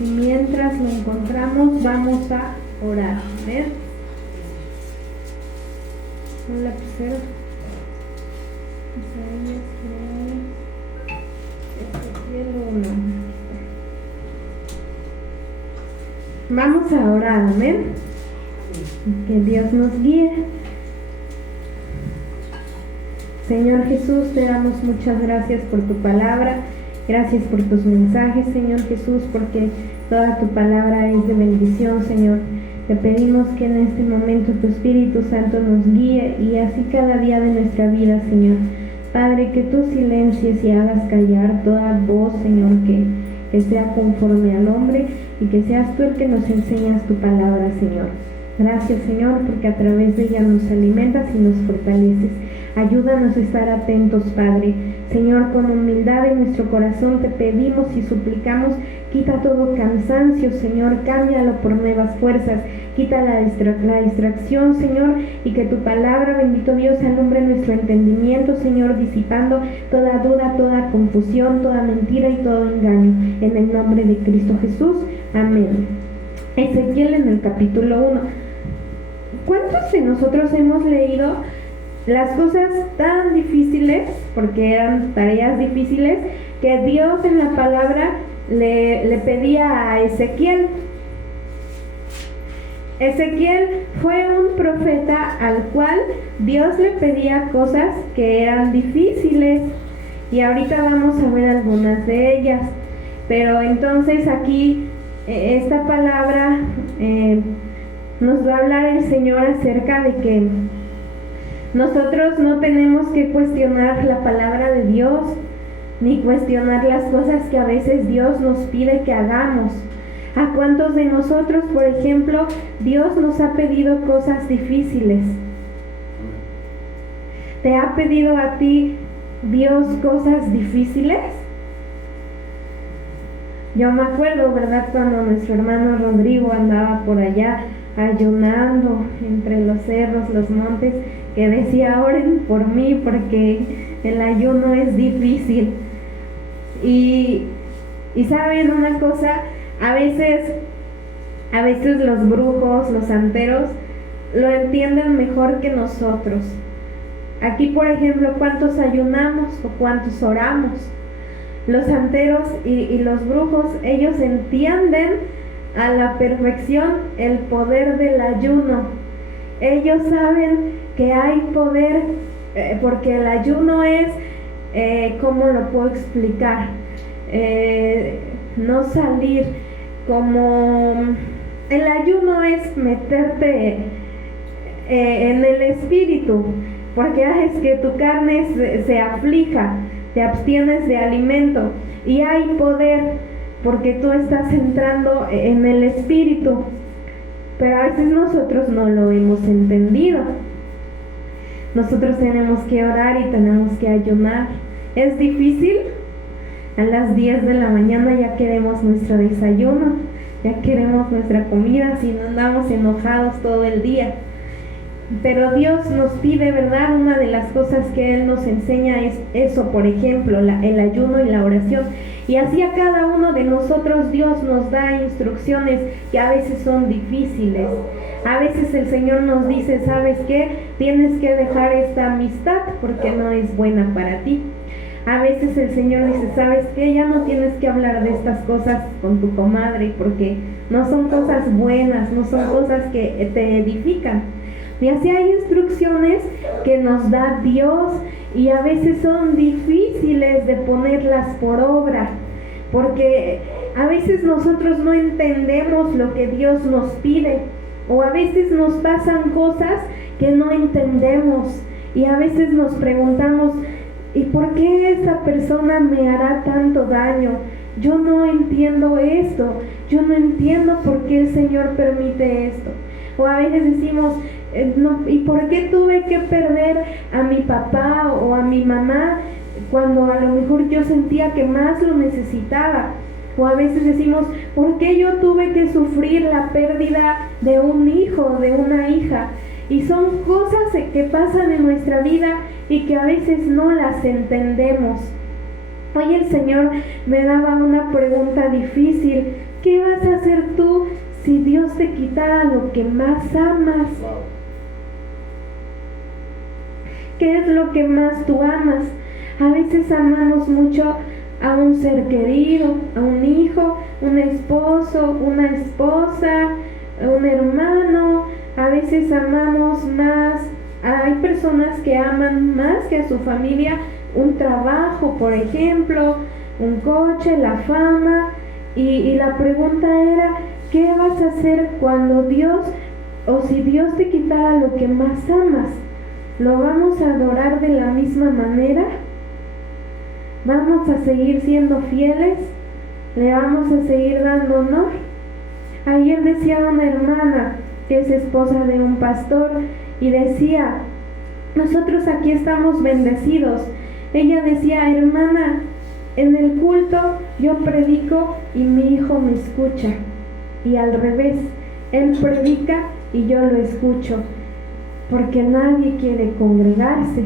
Y mientras lo encontramos, vamos a orar. ¿Ven? Un lapicero. Isaías 1. Vamos a orar, amén. Que Dios nos guíe. Señor Jesús, te damos muchas gracias por tu palabra. Gracias por tus mensajes, Señor Jesús, porque toda tu palabra es de bendición, Señor. Te pedimos que en este momento tu Espíritu Santo nos guíe y así cada día de nuestra vida, Señor. Padre, que tú silencies y hagas callar toda voz, Señor, que sea conforme al hombre y que seas tú el que nos enseñas tu palabra, Señor. Gracias, Señor, porque a través de ella nos alimentas y nos fortaleces. Ayúdanos a estar atentos, Padre. Señor, con humildad en nuestro corazón te pedimos y suplicamos, quita todo cansancio, Señor, cámbialo por nuevas fuerzas, quita la distracción, Señor, y que tu palabra, bendito Dios, alumbre nuestro entendimiento, Señor, disipando toda duda, toda confusión, toda mentira y todo engaño, en el nombre de Cristo Jesús, amén. Ezequiel en el capítulo 1. ¿Cuántos de nosotros hemos leído las cosas tan difíciles, porque eran tareas difíciles, que Dios en la palabra le pedía a Ezequiel? Ezequiel fue un profeta al cual Dios le pedía cosas que eran difíciles, y ahorita vamos a ver algunas de ellas. Pero entonces aquí esta palabra nos va a hablar el Señor acerca de que nosotros no tenemos que cuestionar la palabra de Dios, ni cuestionar las cosas que a veces Dios nos pide que hagamos. ¿A cuántos de nosotros, por ejemplo, Dios nos ha pedido cosas difíciles? ¿Te ha pedido a ti Dios cosas difíciles? Yo me acuerdo, ¿verdad?, cuando nuestro hermano Rodrigo andaba por allá ayunando entre los cerros, los montes, que decía: oren por mí porque el ayuno es difícil. Y saben una cosa, a veces los brujos, los santeros lo entienden mejor que nosotros. Aquí, por ejemplo, ¿cuántos ayunamos o cuántos oramos? Los santeros y los brujos, ellos entienden a la perfección el poder del ayuno. Ellos saben que hay poder, porque el ayuno es, ¿cómo lo puedo explicar? No salir, como el ayuno es meterte en el espíritu, porque haces que tu carne se aflija, te abstienes de alimento, y hay poder porque tú estás entrando en el espíritu. Pero a veces nosotros no lo hemos entendido. Nosotros tenemos que orar y tenemos que ayunar. ¿Es difícil? A las 10 de la mañana ya queremos nuestro desayuno, ya queremos nuestra comida, si no andamos enojados todo el día. Pero Dios nos pide, ¿verdad? Una de las cosas que Él nos enseña es eso, por ejemplo, el ayuno y la oración. Y así a cada uno de nosotros Dios nos da instrucciones que a veces son difíciles. A veces el Señor nos dice: ¿sabes qué? Tienes que dejar esta amistad porque no es buena para ti. A veces el Señor dice: ¿sabes qué? Ya no tienes que hablar de estas cosas con tu comadre porque no son cosas buenas, no son cosas que te edifican. Y así hay instrucciones que nos da Dios, y a veces son difíciles de ponerlas por obra, porque a veces nosotros no entendemos lo que Dios nos pide, o a veces nos pasan cosas que no entendemos, y a veces nos preguntamos: ¿y por qué esta persona me hará tanto daño? Yo no entiendo esto, yo no entiendo por qué el Señor permite esto. O a veces decimos: no, ¿y por qué tuve que perder a mi papá o a mi mamá cuando a lo mejor yo sentía que más lo necesitaba? O a veces decimos: ¿por qué yo tuve que sufrir la pérdida de un hijo, de una hija? Y son cosas que pasan en nuestra vida y que a veces no las entendemos. Hoy el Señor me daba una pregunta difícil. ¿Qué vas a hacer tú si Dios te quitara lo que más amas? ¿Qué es lo que más tú amas? A veces amamos mucho a un ser querido, a un hijo, un esposo, una esposa, un hermano. A veces amamos más, hay personas que aman más que a su familia un trabajo, por ejemplo, un coche, la fama. Y la pregunta era, ¿qué vas a hacer cuando Dios, o si Dios te quitara lo que más amas? ¿Lo vamos a adorar de la misma manera? ¿Vamos a seguir siendo fieles? ¿Le vamos a seguir dando honor? Ayer decía una hermana, que es esposa de un pastor, y decía, nosotros aquí estamos bendecidos. Ella decía, hermana, en el culto yo predico y mi hijo me escucha. Y al revés, él predica y yo lo escucho. Porque nadie quiere congregarse.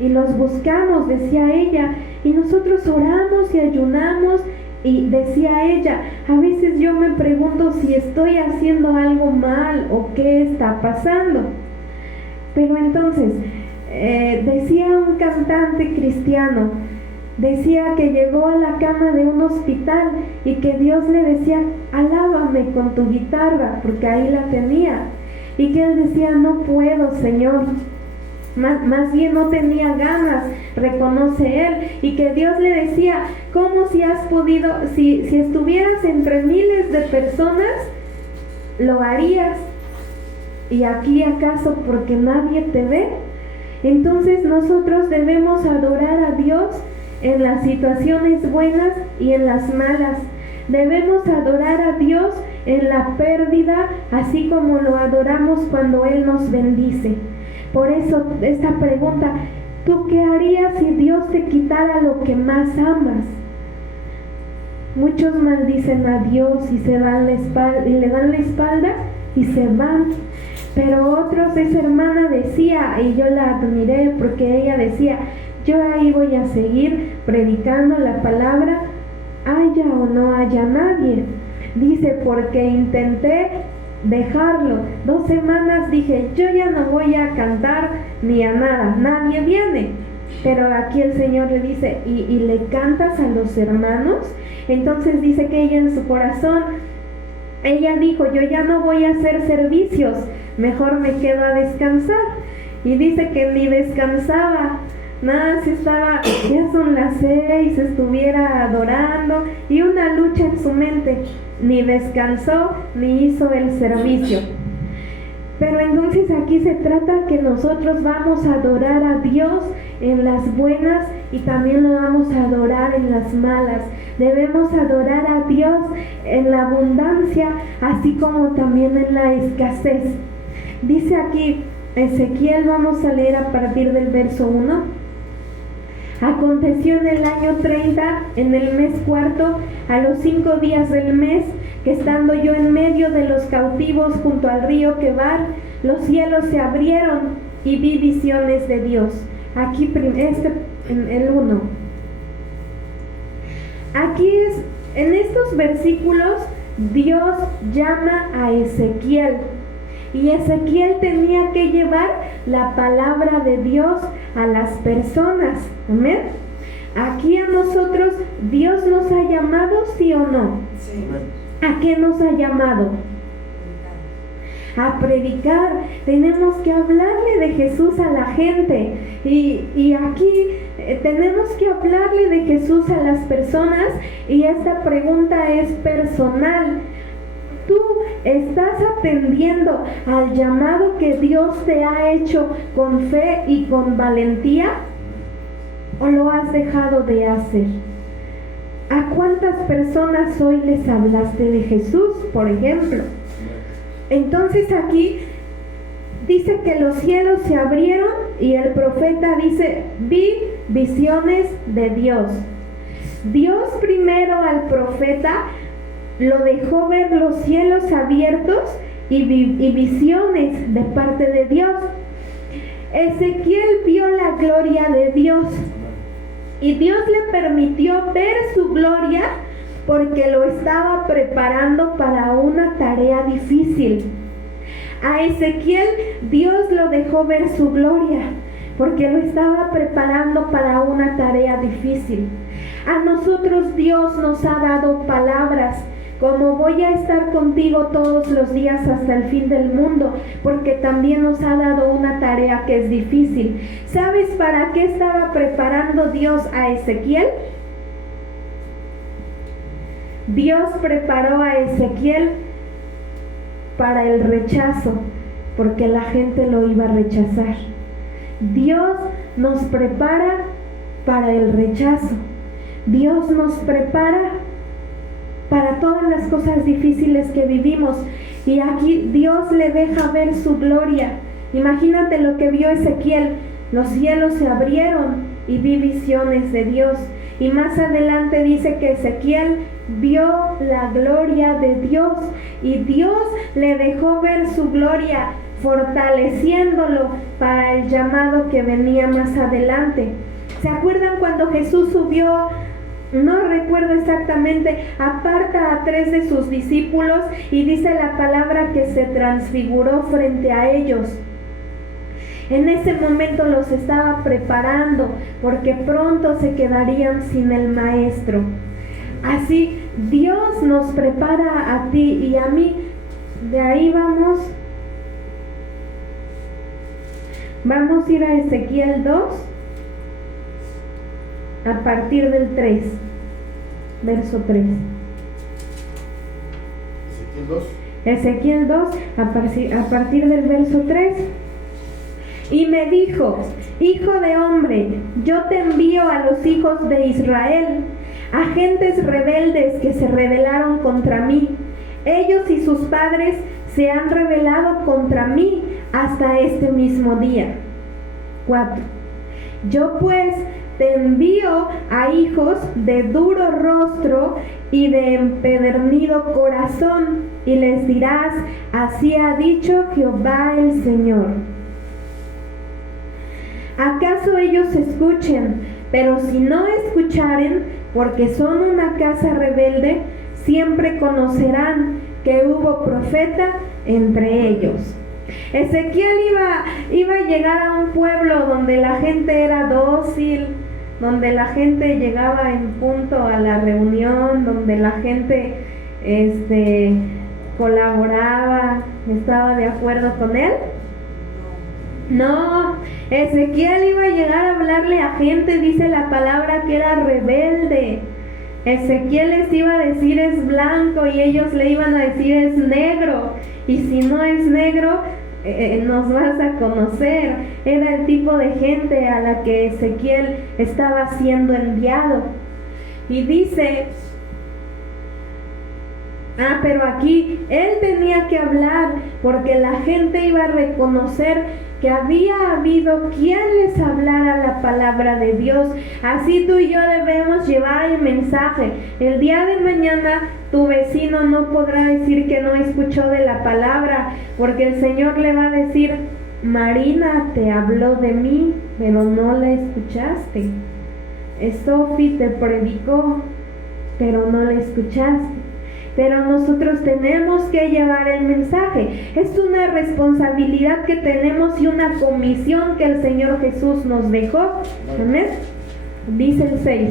Y los buscamos, decía ella. Y nosotros oramos y ayunamos. Y decía ella, a veces yo me pregunto si estoy haciendo algo mal o qué está pasando. Pero entonces, decía un cantante cristiano, decía que llegó a la cama de un hospital y que Dios le decía, alábame con tu guitarra, porque ahí la tenía. Y que él decía, no puedo, Señor. Más bien no tenía ganas, reconoce él. Y que Dios le decía, ¿cómo si has podido, si estuvieras entre miles de personas, lo harías? ¿Y aquí acaso porque nadie te ve? Entonces nosotros debemos adorar a Dios en las situaciones buenas y en las malas. Debemos adorar a Dios en la pérdida, así como lo adoramos cuando Él nos bendice. Por eso esta pregunta, ¿tú qué harías si Dios te quitara lo que más amas? Muchos maldicen a Dios y se dan la espalda, y le dan la espalda y se van. Pero otros, esa hermana decía, y yo la admiré porque ella decía, yo ahí voy a seguir predicando la palabra, haya o no haya nadie. Dice, porque intenté dejarlo. 2 semanas dije, yo ya no voy a cantar ni a nada, nadie viene. Pero aquí el Señor le dice, ¿y le cantas a los hermanos? Entonces dice que ella en su corazón, ella dijo, yo ya no voy a hacer servicios, mejor me quedo a descansar. Y dice que ni descansaba, nada, si estaba, ya son las 6, estuviera adorando, y una lucha en su mente, ni descansó ni hizo el servicio. Pero entonces aquí se trata que nosotros vamos a adorar a Dios en las buenas y también lo vamos a adorar en las malas. Debemos adorar a Dios en la abundancia, así como también en la escasez. Dice aquí Ezequiel, vamos a leer a partir del verso 1. Aconteció en el año 30, en el mes 4, a los 5 días del mes, que estando yo en medio de los cautivos junto al río Quebar, los cielos se abrieron y vi visiones de Dios. Aquí en el 1. Aquí en estos versículos Dios llama a Ezequiel. Y Ezequiel tenía que llevar la palabra de Dios a las personas. Amén. Aquí a nosotros, Dios nos ha llamado, ¿sí o no? Sí. ¿A qué nos ha llamado? A predicar. Tenemos que hablarle de Jesús a la gente. Y aquí tenemos que hablarle de Jesús a las personas. Y esta pregunta es personal. ¿Tú estás atendiendo al llamado que Dios te ha hecho con fe y con valentía? ¿O lo has dejado de hacer? ¿A cuántas personas hoy les hablaste de Jesús, por ejemplo? Entonces aquí dice que los cielos se abrieron y el profeta dice, vi visiones de Dios. Dios primero al profeta lo dejó ver los cielos abiertos y visiones de parte de Dios. Ezequiel vio la gloria de Dios. Y Dios le permitió ver su gloria porque lo estaba preparando para una tarea difícil. A Ezequiel Dios lo dejó ver su gloria porque lo estaba preparando para una tarea difícil. A nosotros Dios nos ha dado palabras como voy a estar contigo todos los días hasta el fin del mundo, porque también nos ha dado una tarea que es difícil. ¿Sabes para qué estaba preparando Dios a Ezequiel? Dios preparó a Ezequiel para el rechazo, porque la gente lo iba a rechazar. Dios nos prepara para el rechazo. Dios nos prepara para todas las cosas difíciles que vivimos. Y aquí Dios le deja ver su gloria. Imagínate lo que vio Ezequiel. Los cielos se abrieron y vi visiones de Dios. Y más adelante dice que Ezequiel vio la gloria de Dios. Y Dios le dejó ver su gloria, fortaleciéndolo para el llamado que venía más adelante. ¿Se acuerdan cuando Jesús subió? No recuerdo exactamente, aparta a 3 de sus discípulos y dice la palabra que se transfiguró frente a ellos. En ese momento los estaba preparando porque pronto se quedarían sin el maestro. Así Dios nos prepara a ti y a mí. De ahí vamos a ir a Ezequiel 2. A partir del 3, verso 3. Ezequiel 2, a partir del verso 3. Y me dijo: hijo de hombre, yo te envío a los hijos de Israel, a gentes rebeldes que se rebelaron contra mí. Ellos y sus padres se han rebelado contra mí hasta este mismo día. 4. Yo pues te envío a hijos de duro rostro y de empedernido corazón, y les dirás: así ha dicho Jehová el Señor. ¿Acaso ellos escuchen? Pero si no escucharen, porque son una casa rebelde, siempre conocerán que hubo profeta entre ellos. Ezequiel iba a llegar a un pueblo donde la gente era dócil, donde la gente llegaba en punto a la reunión, donde la gente colaboraba, estaba de acuerdo con él. No, Ezequiel iba a llegar a hablarle a gente, dice la palabra, que era rebelde. Ezequiel les iba a decir es blanco y ellos le iban a decir es negro. Y si no es negro, nos vas a conocer. Era el tipo de gente a la que Ezequiel estaba siendo enviado. Y dice, pero aquí él tenía que hablar porque la gente iba a reconocer que había habido quien les hablara la palabra de Dios. Así tú y yo debemos llevar el mensaje. El día de mañana tu vecino no podrá decir que no escuchó de la palabra, porque el Señor le va a decir: Marina te habló de mí, pero no la escuchaste. Sophie te predicó, pero no la escuchaste. Pero nosotros tenemos que llevar el mensaje. Es una responsabilidad que tenemos y una comisión que el Señor Jesús nos dejó. Amén. Dice el 6.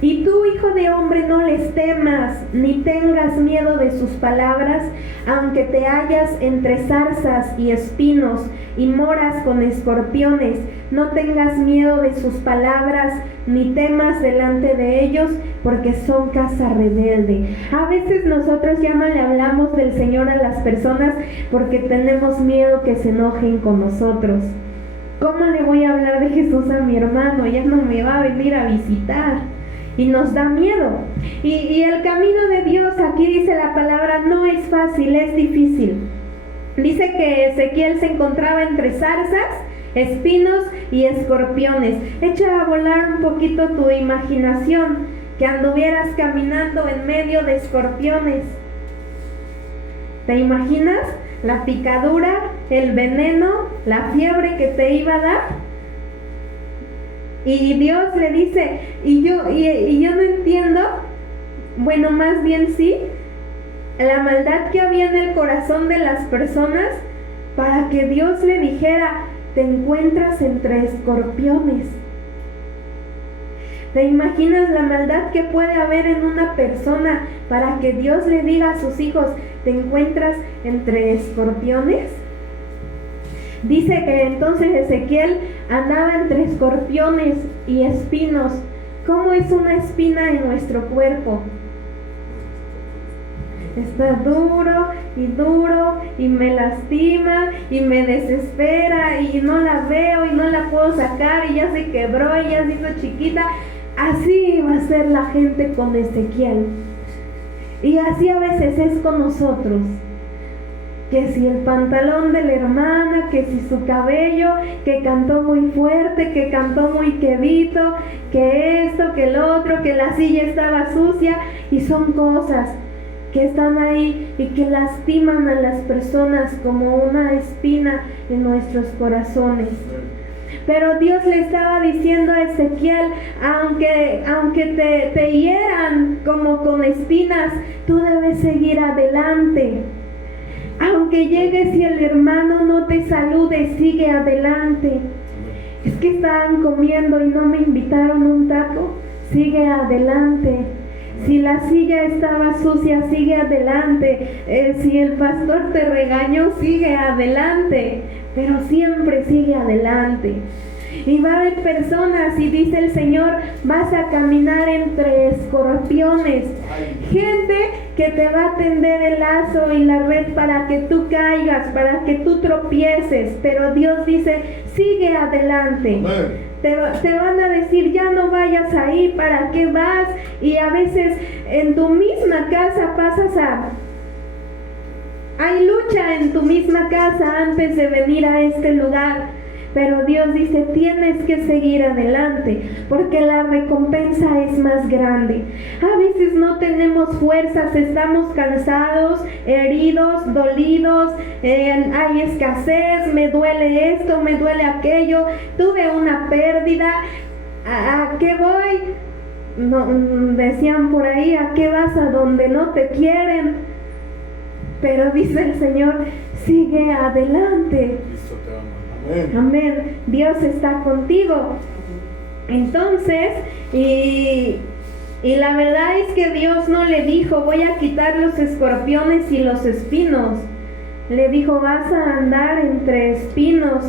Y tú, hijo de hombre, no les temas, ni tengas miedo de sus palabras, aunque te hallas entre zarzas y espinos y moras con escorpiones. No tengas miedo de sus palabras, ni temas delante de ellos, porque son casa rebelde. A veces nosotros ya no le hablamos del Señor a las personas porque tenemos miedo que se enojen con nosotros. ¿Cómo le voy a hablar de Jesús a mi hermano? Ya no me va a venir a visitar. Y nos da miedo. Y el camino de Dios, aquí dice la palabra, no es fácil, es difícil. Dice que Ezequiel se encontraba entre zarzas, espinos y escorpiones. Echa a volar un poquito tu imaginación, que anduvieras caminando en medio de escorpiones. ¿Te imaginas la picadura, el veneno, la fiebre que te iba a dar? Y Dios le dice, y yo no entiendo, bueno, más bien sí, la maldad que había en el corazón de las personas para que Dios le dijera, te encuentras entre escorpiones. ¿Te imaginas la maldad que puede haber en una persona para que Dios le diga a sus hijos, te encuentras entre escorpiones? Dice que entonces Ezequiel andaba entre escorpiones y espinos. ¿Cómo es una espina en nuestro cuerpo? Está duro y me lastima y me desespera y no la veo y no la puedo sacar y ya se quebró y ya se hizo chiquita. Así va a ser la gente con Ezequiel. Y así a veces es con nosotros. Que si el pantalón de la hermana, que si su cabello, que cantó muy fuerte, que cantó muy quedito, que esto, que el otro, que la silla estaba sucia, y son cosas que están ahí y que lastiman a las personas como una espina en nuestros corazones. Pero Dios le estaba diciendo a Ezequiel, aunque te hieran como con espinas, tú debes seguir adelante. Aunque llegues y el hermano no te salude, sigue adelante. Es que estaban comiendo y no me invitaron un taco, sigue adelante. Si la silla estaba sucia, sigue adelante. Si el pastor te regañó, sigue adelante. Pero siempre sigue adelante. Y va a haber personas, y dice el Señor, vas a caminar entre escorpiones. Gente que te va a tender el lazo y la red para que tú caigas, para que tú tropieces. Pero Dios dice, sigue adelante. Te van a decir, ya no vayas ahí, ¿para qué vas? Y a veces en tu misma casa hay lucha en tu misma casa antes de venir a este lugar. Pero Dios dice, tienes que seguir adelante, porque la recompensa es más grande. A veces no tenemos fuerzas, estamos cansados, heridos, dolidos, hay escasez, me duele esto, me duele aquello, tuve una pérdida, ¿a qué voy? No, decían por ahí, ¿a qué vas? A donde no te quieren. Pero dice el Señor, sigue adelante. Amén. Dios está contigo. Entonces, y la verdad es que Dios no le dijo, voy a quitar los escorpiones y los espinos. Le dijo, vas a andar entre espinos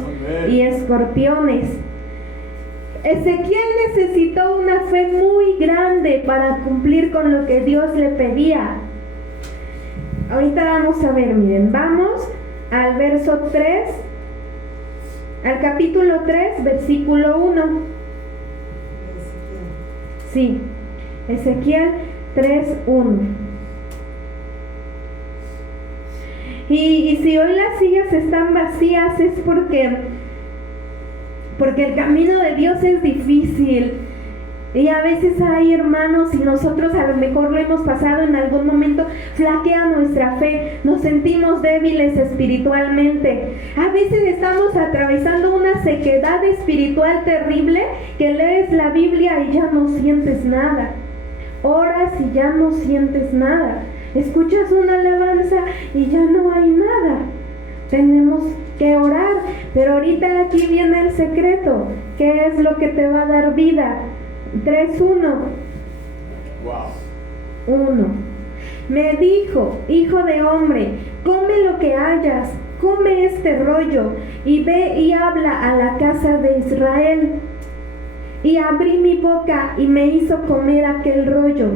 y escorpiones. Ezequiel necesitó una fe muy grande para cumplir con lo que Dios le pedía. Ahorita vamos a ver, miren, vamos al verso 3. Al capítulo 3, versículo 1. Sí, Ezequiel 3:1. Y si hoy las sillas están vacías es porque el camino de Dios es difícil. Y a veces hay hermanos, y nosotros a lo mejor lo hemos pasado en algún momento, flaquea nuestra fe, nos sentimos débiles espiritualmente. A veces estamos atravesando una sequedad espiritual terrible, que lees la Biblia y ya no sientes nada. Oras y ya no sientes nada. Escuchas una alabanza y ya no hay nada. Tenemos que orar, pero ahorita aquí viene el secreto. ¿Qué es lo que te va a dar vida? 3:1. Wow. 1. Me dijo, hijo de hombre, come lo que hayas, come este rollo, y ve y habla a la casa de Israel. Y abrí mi boca y me hizo comer aquel rollo.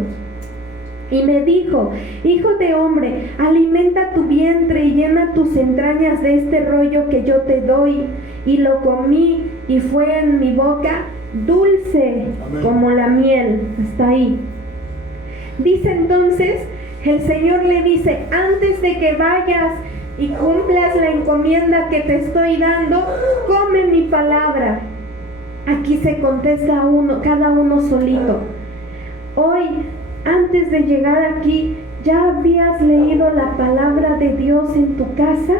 Y me dijo, hijo de hombre, alimenta tu vientre y llena tus entrañas de este rollo que yo te doy. Y lo comí y fue en mi boca dulce. Amén. Como la miel. Hasta ahí. Dice entonces, el Señor le dice, antes de que vayas y cumplas la encomienda que te estoy dando, come mi palabra. Aquí se contesta cada uno solito. Hoy, antes de llegar aquí, ¿ya habías leído la palabra de Dios en tu casa?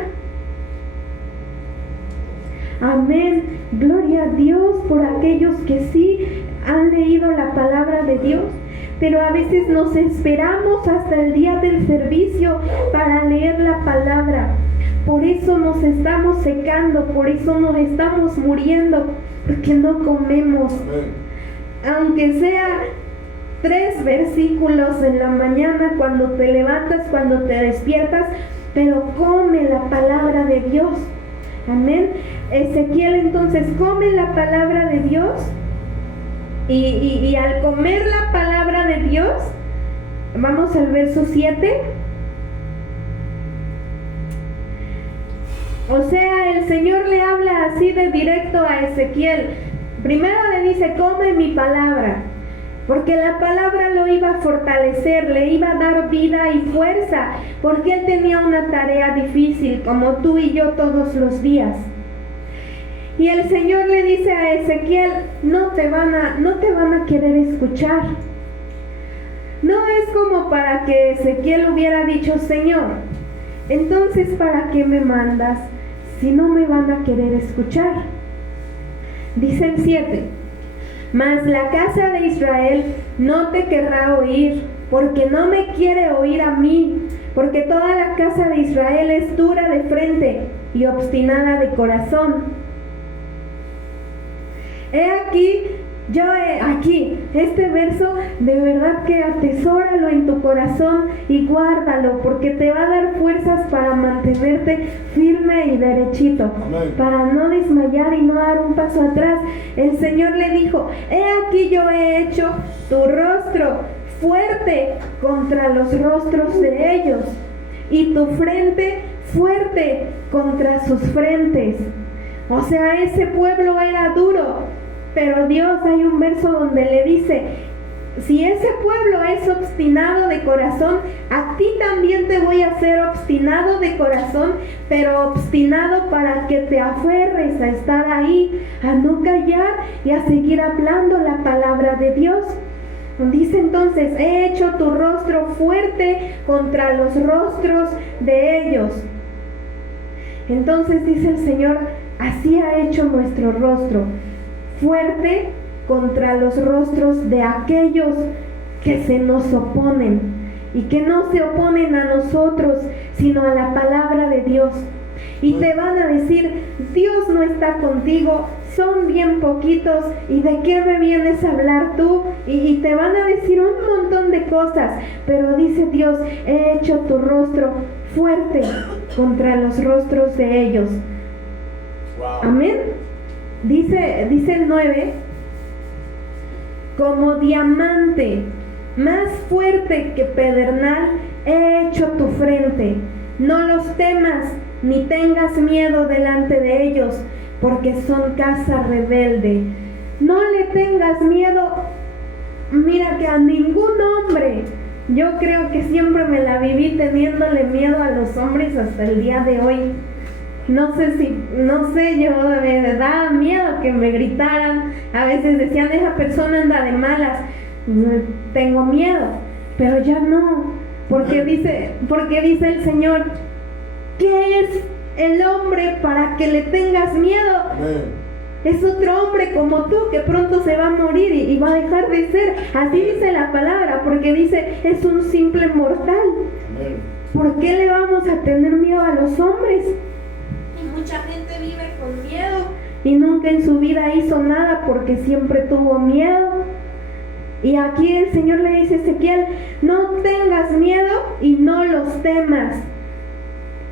Amén. Gloria a Dios por aquellos que sí han leído la palabra de Dios. Pero a veces nos esperamos hasta el día del servicio para leer la palabra. Por eso nos estamos secando, por eso nos estamos muriendo, porque no comemos. Aunque sea 3 versículos en la mañana, cuando te levantas, cuando te despiertas, pero come la palabra de Dios. Amén. Ezequiel entonces come la palabra de Dios. Y al comer la palabra de Dios, vamos al verso 7. O sea, el Señor le habla así de directo a Ezequiel. Primero le dice, come mi palabra, porque la palabra lo iba a fortalecer, le iba a dar vida y fuerza, porque él tenía una tarea difícil, como tú y yo todos los días. Y el Señor le dice a Ezequiel, no te van a querer escuchar. No es como para que Ezequiel hubiera dicho, Señor, entonces ¿para qué me mandas si no me van a querer escuchar? Dice el 7, mas la casa de Israel no te querrá oír, porque no me quiere oír a mí, porque toda la casa de Israel es dura de frente y obstinada de corazón. Aquí, este verso, de verdad que atesóralo en tu corazón y guárdalo, porque te va a dar fuerzas para mantenerte firme y derechito. Amén. Para no desmayar y no dar un paso atrás. El Señor le dijo, he aquí yo he hecho tu rostro fuerte contra los rostros de ellos, y tu frente fuerte contra sus frentes. O sea, ese pueblo era duro. Pero Dios, hay un verso donde le dice, si ese pueblo es obstinado de corazón, a ti también te voy a hacer obstinado de corazón, pero obstinado para que te aferres a estar ahí, a no callar y a seguir hablando la palabra de Dios. Dice entonces, he hecho tu rostro fuerte contra los rostros de ellos. Entonces dice el Señor, así ha hecho nuestro rostro fuerte contra los rostros de aquellos que se nos oponen, y que no se oponen a nosotros, sino a la palabra de Dios. Y te van a decir, Dios no está contigo, son bien poquitos, ¿y de qué me vienes a hablar tú? Y te van a decir un montón de cosas, pero dice Dios, he hecho tu rostro fuerte contra los rostros de ellos. Wow. Amén. Dice el 9, como diamante, más fuerte que pedernal, he hecho tu frente. No los temas, ni tengas miedo delante de ellos, porque son casa rebelde. No le tengas miedo. Mira que a ningún hombre, yo creo que siempre me la viví teniéndole miedo a los hombres hasta el día de hoy. No sé, yo me daba miedo que me gritaran. A veces decían, esa persona anda de malas. Tengo miedo, pero ya no, porque dice el Señor, ¿qué es el hombre para que le tengas miedo? Amén. Es otro hombre como tú que pronto se va a morir y va a dejar de ser. Así dice la palabra, porque dice, es un simple mortal. Amén. ¿Por qué le vamos a tener miedo a los hombres? Mucha gente vive con miedo y nunca en su vida hizo nada porque siempre tuvo miedo. Y aquí el Señor le dice a Ezequiel, no tengas miedo y no los temas.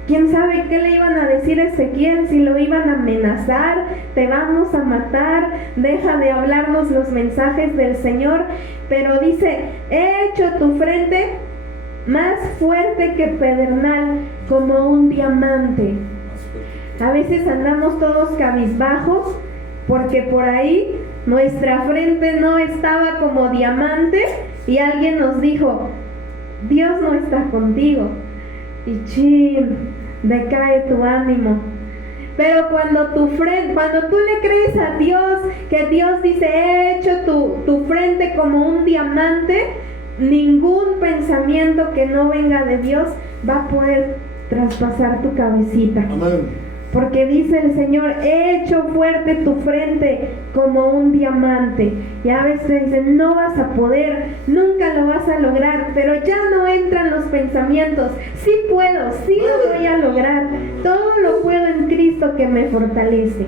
¿Quién sabe qué le iban a decir a Ezequiel? Si lo iban a amenazar, te vamos a matar, deja de hablarnos los mensajes del Señor. Pero dice, he hecho tu frente más fuerte que pedernal, como un diamante. A veces andamos todos cabizbajos porque por ahí nuestra frente no estaba como diamante y alguien nos dijo, Dios no está contigo. Y chin, decae tu ánimo. Pero cuando tú le crees a Dios, que Dios dice, he hecho tu frente como un diamante, ningún pensamiento que no venga de Dios va a poder traspasar tu cabecita. Amén. Porque dice el Señor, he hecho fuerte tu frente como un diamante. Y a veces dicen, no vas a poder, nunca lo vas a lograr, pero ya no entran los pensamientos. Sí puedo, sí lo voy a lograr. Todo lo puedo en Cristo que me fortalece.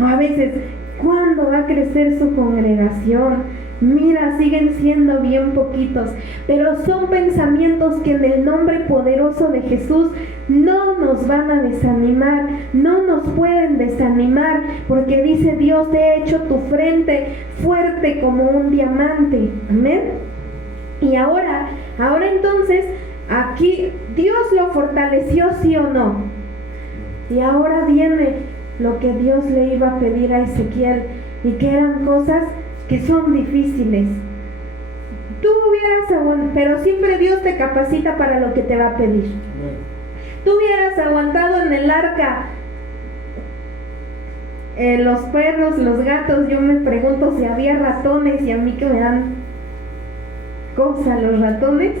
O a veces, ¿cuándo va a crecer su congregación? Mira, siguen siendo bien poquitos, pero son pensamientos que en el nombre poderoso de Jesús no nos van a desanimar, no nos pueden desanimar, porque dice Dios, te he hecho tu frente fuerte como un diamante. Amén. Y ahora entonces, aquí Dios lo fortaleció, ¿sí o no? Y ahora viene lo que Dios le iba a pedir a Ezequiel, y que eran cosas que son difíciles. Tú hubieras pero siempre Dios te capacita para lo que te va a pedir. Tú hubieras aguantado en el arca los perros, los gatos. Yo me pregunto si había ratones, y a mí que me dan cosa los ratones.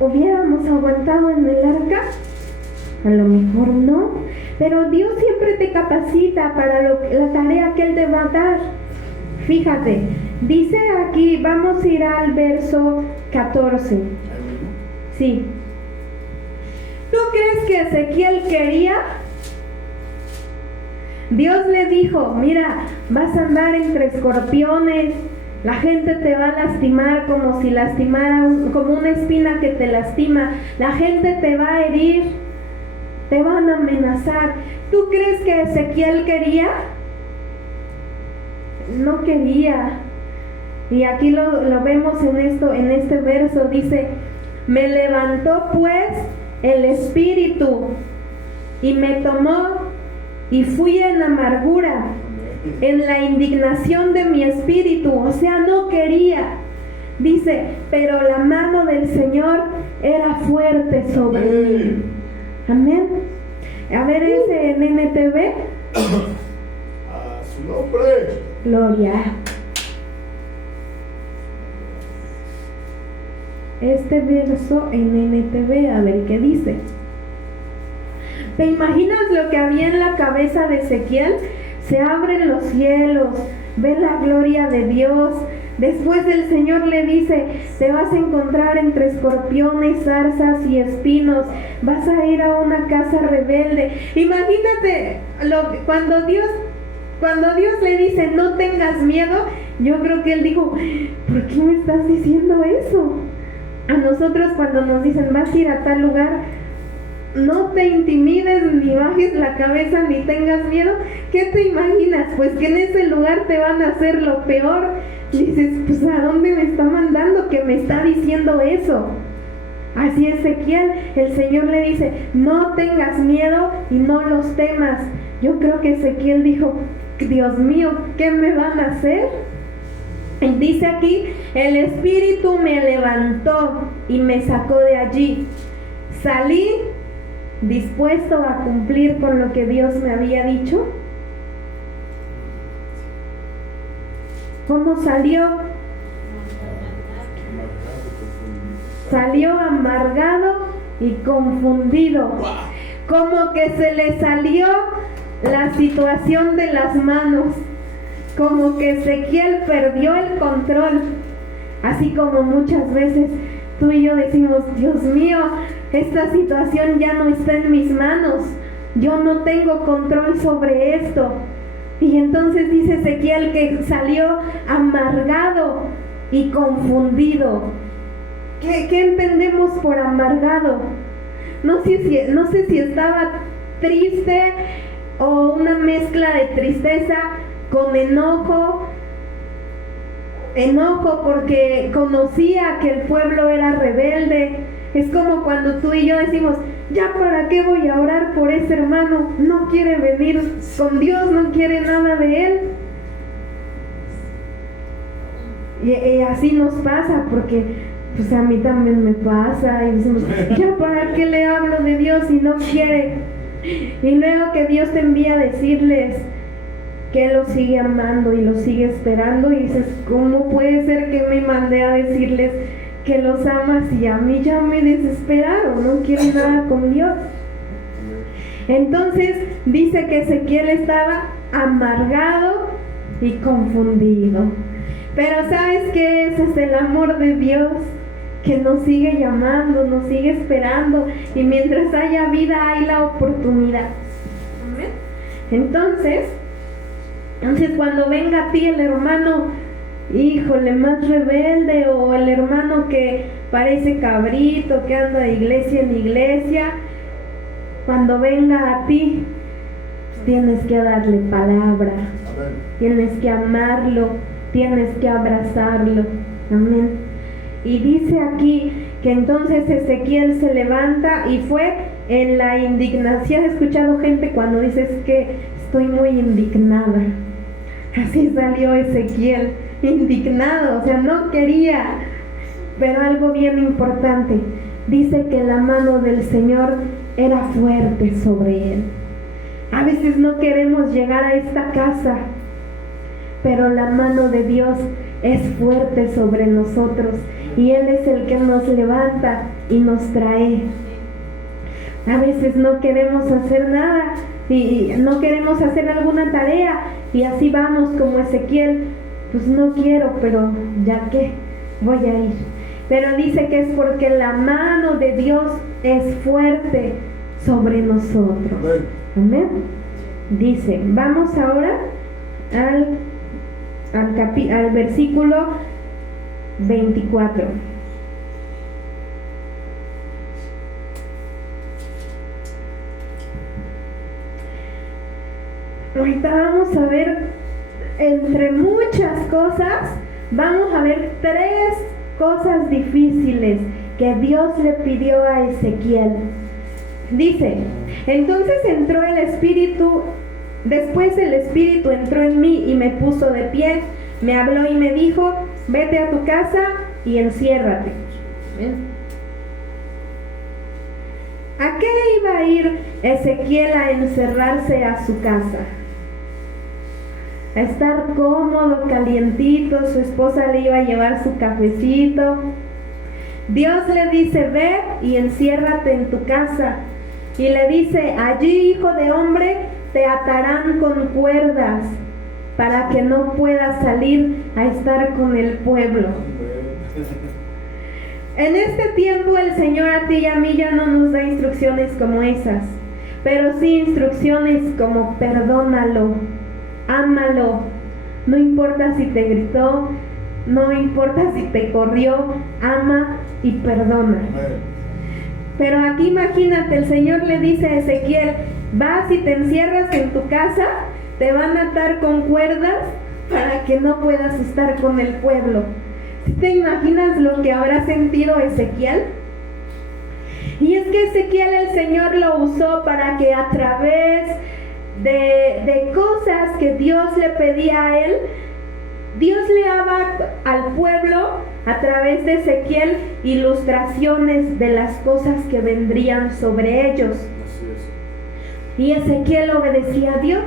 ¿Hubiéramos aguantado en el arca? A lo mejor no, pero Dios siempre te capacita para la tarea que Él te va a dar. Fíjate, dice aquí, vamos a ir al verso 14. Sí. ¿Tú crees que Ezequiel quería? Dios le dijo, mira, vas a andar entre escorpiones, la gente te va a lastimar como si lastimara, como una espina que te lastima, la gente te va a herir, te van a amenazar. ¿Tú crees que Ezequiel quería? No quería. Y aquí lo vemos en este verso, dice, me levantó pues el espíritu y me tomó y fui en amargura, en la indignación de mi espíritu. O sea, no quería. Dice, pero la mano del Señor era fuerte sobre mí. Amén. A ver ese en NTV. A su nombre. Gloria. Este verso en NTV, a ver qué dice. ¿Te imaginas lo que había en la cabeza de Ezequiel? Se abren los cielos, ve la gloria de Dios. Después el Señor le dice, te vas a encontrar entre escorpiones, zarzas y espinos, vas a ir a una casa rebelde. Imagínate cuando Dios le dice, no tengas miedo, yo creo que él dijo, ¿por qué me estás diciendo eso? A nosotros cuando nos dicen, vas a ir a tal lugar, no te intimides, ni bajes la cabeza, ni tengas miedo. ¿Qué te imaginas? Pues que en ese lugar te van a hacer lo peor. Dices, pues ¿a dónde me está mandando que me está diciendo eso? Así Ezequiel, el Señor le dice, no tengas miedo y no los temas. Yo creo que Ezequiel dijo, Dios mío, ¿qué me van a hacer? Y dice aquí, el Espíritu me levantó y me sacó de allí. Salí dispuesto a cumplir con lo que Dios me había dicho. ¿Cómo salió? Salió amargado y confundido, como que se le salió la situación de las manos, como que Ezequiel perdió el control, así como muchas veces tú y yo decimos, Dios mío, esta situación ya no está en mis manos, yo no tengo control sobre esto. Y entonces dice Ezequiel que salió amargado y confundido. ¿Qué entendemos por amargado? No sé si estaba triste o una mezcla de tristeza con enojo porque conocía que el pueblo era rebelde. Es como cuando tú y yo decimos, ya para qué voy a orar por ese hermano, no quiere venir con Dios, no quiere nada de él. Y así nos pasa, porque pues a mí también me pasa, y decimos, ya para qué le hablo de Dios si no quiere. Y luego que Dios te envía a decirles que Él los sigue amando y los sigue esperando, y dices, ¿cómo puede ser que me mandé a decirles que los amas y a mí ya me desesperaron, no quieren nada con Dios? Entonces dice que Ezequiel estaba amargado y confundido. Pero ¿sabes qué? Ese es el amor de Dios, que nos sigue llamando, nos sigue esperando, y mientras haya vida hay la oportunidad. ¿Amén? Entonces cuando venga a ti el hermano, híjole, más rebelde, o el hermano que parece cabrito, que anda de iglesia en iglesia, cuando venga a ti, tienes que darle palabra, tienes que amarlo, tienes que abrazarlo. Amén. Y dice aquí que entonces Ezequiel se levanta y fue en la indignación. ¿Has escuchado gente cuando dices que estoy muy indignada? Así salió Ezequiel, indignado, o sea, no quería. Pero algo bien importante, dice que la mano del Señor era fuerte sobre él. A veces no queremos llegar a esta casa, pero la mano de Dios es fuerte sobre nosotros, y Él es el que nos levanta y nos trae. A veces no queremos hacer nada y no queremos hacer alguna tarea, y así vamos como Ezequiel, pues no quiero, pero ya que voy a ir. Pero dice que es porque la mano de Dios es fuerte sobre nosotros. Amén. Dice, vamos ahora al versículo 24. Ahorita vamos a ver, entre muchas cosas, vamos a ver 3 cosas difíciles que Dios le pidió a Ezequiel. Dice, entonces entró el Espíritu, después el Espíritu entró en mí y me puso de pie, me habló y me dijo, vete a tu casa y enciérrate. ¿A qué iba a ir Ezequiel a encerrarse a su casa? A estar cómodo, calientito, su esposa le iba a llevar su cafecito. Dios le dice, ve y enciérrate en tu casa. Y le dice, allí, hijo de hombre, te atarán con cuerdas para que no puedas salir a estar con el pueblo. En este tiempo el Señor a ti y a mí ya no nos da instrucciones como esas, pero sí instrucciones como perdónalo, ámalo, no importa si te gritó, no importa si te corrió, ama y perdona. Pero aquí imagínate, el Señor le dice a Ezequiel, vas y te encierras en tu casa, te van a atar con cuerdas para que no puedas estar con el pueblo. ¿Te imaginas lo que habrá sentido Ezequiel? Y es que Ezequiel el Señor lo usó para que a través de cosas que Dios le pedía a él, Dios le daba al pueblo a través de Ezequiel ilustraciones de las cosas que vendrían sobre ellos. Y Ezequiel obedecía a Dios.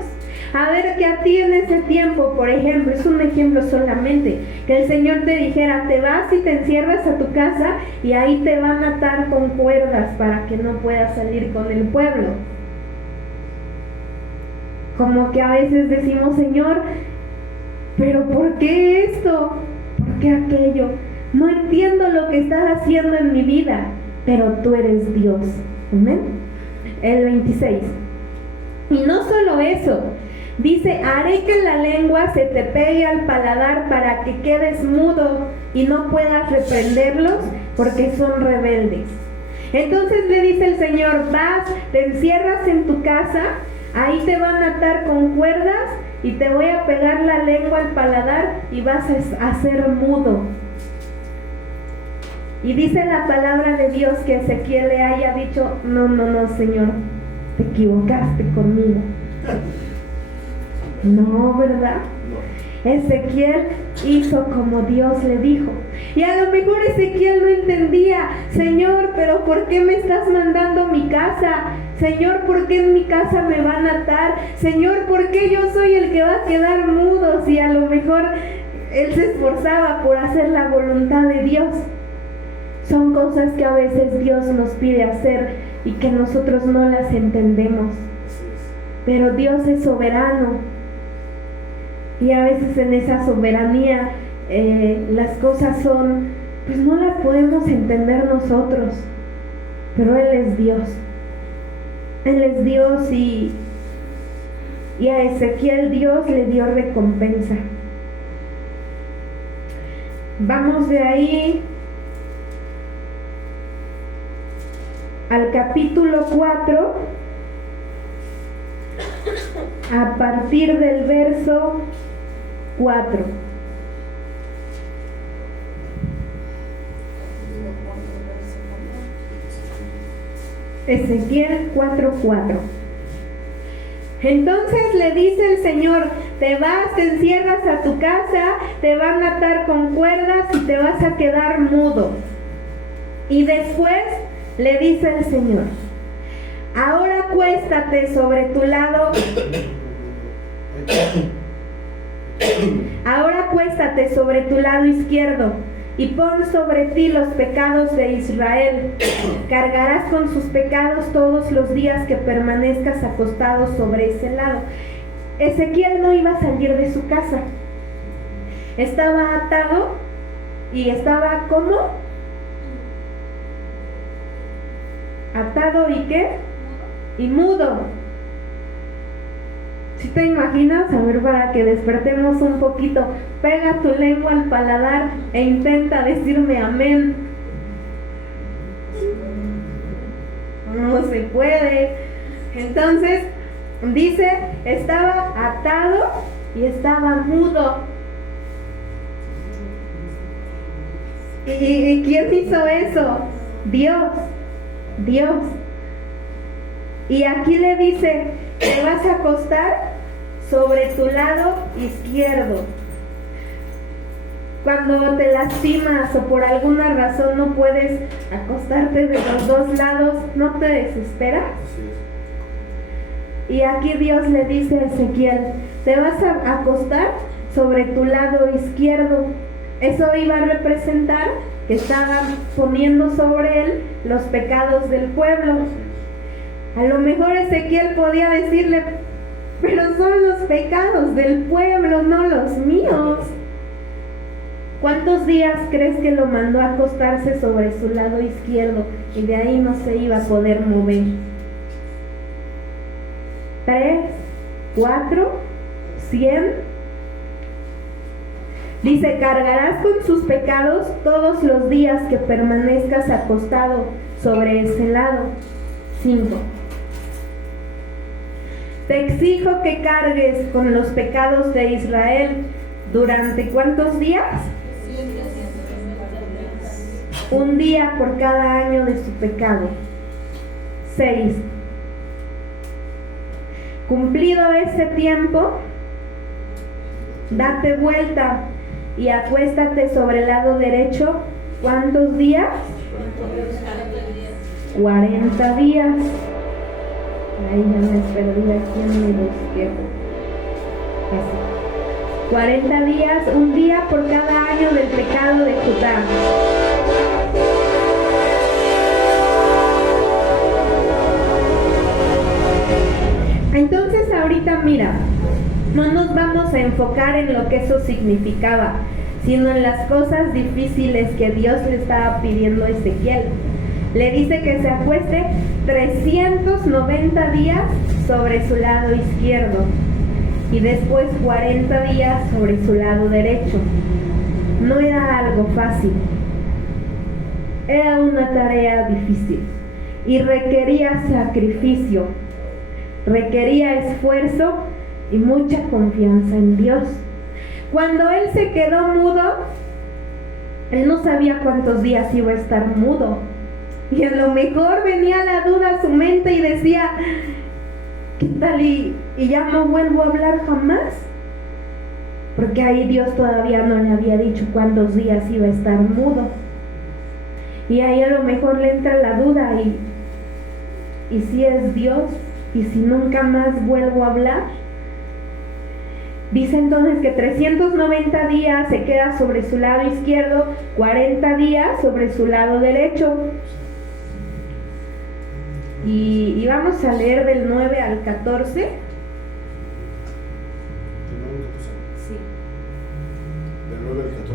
A ver, que a ti en ese tiempo, por ejemplo, es un ejemplo solamente, que el Señor te dijera, te vas y te encierras a tu casa y ahí te van a atar con cuerdas para que no puedas salir con el pueblo. Como que a veces decimos, Señor, pero ¿por qué esto? ¿Por qué aquello? No entiendo lo que estás haciendo en mi vida, pero tú eres Dios. Amén. El 26. Y no solo eso, dice, haré que la lengua se te pegue al paladar para que quedes mudo y no puedas reprenderlos porque son rebeldes. Entonces le dice el Señor, vas, te encierras en tu casa, ahí te van a atar con cuerdas y te voy a pegar la lengua al paladar y vas a ser mudo. Y dice la palabra de Dios que Ezequiel le haya dicho, no, Señor, te equivocaste conmigo. No, ¿verdad? Ezequiel hizo como Dios le dijo. Y a lo mejor Ezequiel no entendía, Señor, pero ¿por qué me estás mandando a mi casa? Señor, ¿por qué en mi casa me van a atar? Señor, ¿por qué yo soy el que va a quedar mudo? Si a lo mejor él se esforzaba por hacer la voluntad de Dios. Son cosas que a veces Dios nos pide hacer y que nosotros no las entendemos. pero Dios es soberano. Y a veces en esa soberanía las cosas son, pues no las podemos entender nosotros, pero Él es Dios. Él es Dios y a Ezequiel Dios le dio recompensa. Vamos de ahí al capítulo 4, a partir del verso 4. Ezequiel 4:4. Entonces le dice el Señor: te vas, te encierras a tu casa, te van a atar con cuerdas y te vas a quedar mudo. Y después le dice el Señor: ahora acuéstate sobre tu lado. Ahora acuéstate sobre tu lado izquierdo y pon sobre ti los pecados de Israel. Cargarás con sus pecados todos los días que permanezcas acostado sobre ese lado. Ezequiel no iba a salir de su casa. Estaba atado y estaba ¿cómo? Atado y ¿qué? Y mudo. ¿Sí te imaginas? A ver, para que despertemos un poquito, pega tu lengua al paladar e intenta decirme amén. No se puede. Entonces, dice, estaba atado y estaba mudo. ¿Y quién hizo eso? Dios. Y aquí le dice: te vas a acostar sobre tu lado izquierdo. Cuando te lastimas o por alguna razón no puedes acostarte de los dos lados, ¿no te desesperas? Y aquí Dios le dice a Ezequiel: te vas a acostar sobre tu lado izquierdo. Eso iba a representar que estaban poniendo sobre él los pecados del pueblo. A lo mejor Ezequiel podía decirle: pero son los pecados del pueblo, no los míos. ¿Cuántos días crees que lo mandó a acostarse sobre su lado izquierdo y de ahí no se iba a poder mover? 3, 4, 100. Dice: cargarás con sus pecados todos los días que permanezcas acostado sobre ese lado. 5. Te exijo que cargues con los pecados de Israel. ¿Durante cuántos días? Un día por cada año de su pecado. 6. Cumplido ese tiempo, date vuelta y acuéstate sobre el lado derecho. ¿Cuántos días? 40 días. Ahí ya me perdí aquí en mi bosquejo. 40 días, un día por cada año del pecado de Judá. Entonces ahorita mira, no nos vamos a enfocar en lo que eso significaba, sino en las cosas difíciles que Dios le estaba pidiendo a Ezequiel. Le dice que se acueste 390 días sobre su lado izquierdo y después 40 días sobre su lado derecho. No era algo fácil, era una tarea difícil y requería sacrificio, requería esfuerzo y mucha confianza en Dios. Cuando él se quedó mudo, él no sabía cuántos días iba a estar mudo. Y a lo mejor venía la duda a su mente y decía: ¿qué tal y ya no vuelvo a hablar jamás? Porque ahí Dios todavía no le había dicho cuántos días iba a estar mudo. Y ahí a lo mejor le entra la duda: ¿y si es Dios? ¿Y si nunca más vuelvo a hablar? Dice entonces que 390 días se queda sobre su lado izquierdo, 40 días sobre su lado derecho. Y vamos a leer del 9 al 14.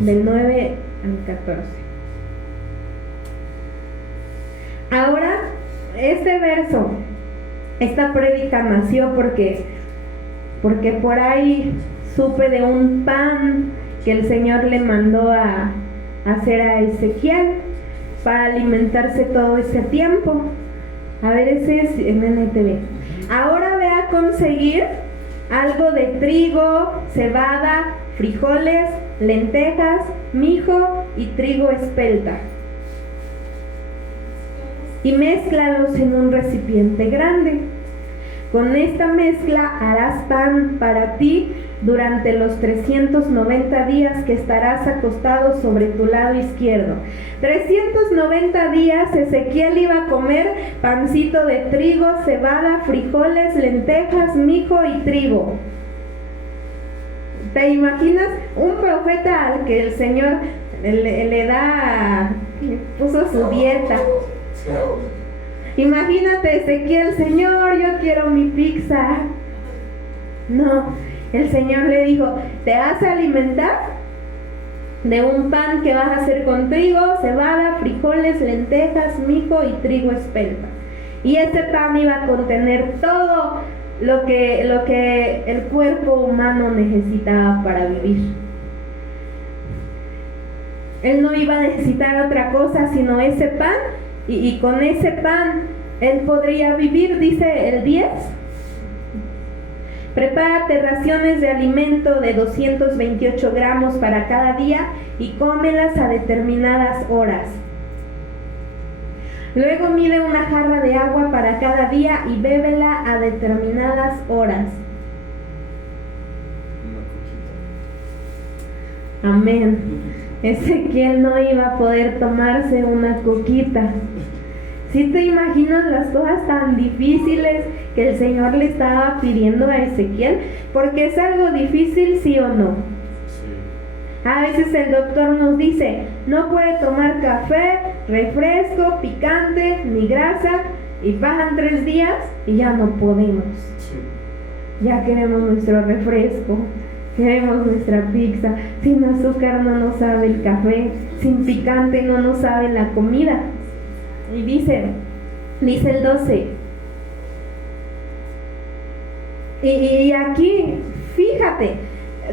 del 9 al 14. Ahora, este verso, esta prédica nació porque por ahí supe de un pan que el Señor le mandó a hacer a Ezequiel para alimentarse todo ese tiempo. A ver, ese es en NTV. Ahora ve a conseguir algo de trigo, cebada, frijoles, lentejas, mijo y trigo espelta. Y mézclalos en un recipiente grande. Con esta mezcla harás pan para ti durante los 390 días que estarás acostado sobre tu lado izquierdo. 390 días Ezequiel iba a comer pancito de trigo, cebada, frijoles, lentejas, mijo y trigo. ¿Te imaginas un profeta al que el Señor le puso su dieta? Imagínate, Ezequiel, Señor, yo quiero mi pizza. No, el Señor le dijo, te vas a alimentar de un pan que vas a hacer con trigo, cebada, frijoles, lentejas, mijo y trigo espelta. Y ese pan iba a contener todo lo que el cuerpo humano necesitaba para vivir. Él no iba a necesitar otra cosa sino ese pan, y con ese pan él podría vivir, dice el 10. Prepárate raciones de alimento de 228 gramos para cada día y cómelas a determinadas horas. Luego mide una jarra de agua para cada día y bébela a determinadas horas. Amén. Ezequiel no iba a poder tomarse una coquita. ¿Sí te imaginas las cosas tan difíciles que el Señor le estaba pidiendo a Ezequiel? Porque es algo difícil, ¿sí o no? Sí. A veces el doctor nos dice, no puede tomar café, refresco, picante, ni grasa, y pasan 3 días y ya no podemos. Sí. Ya queremos nuestro refresco, queremos nuestra pizza. Sin azúcar no nos sabe el café, sin picante no nos sabe la comida. Y dice el 12. Y aquí, fíjate,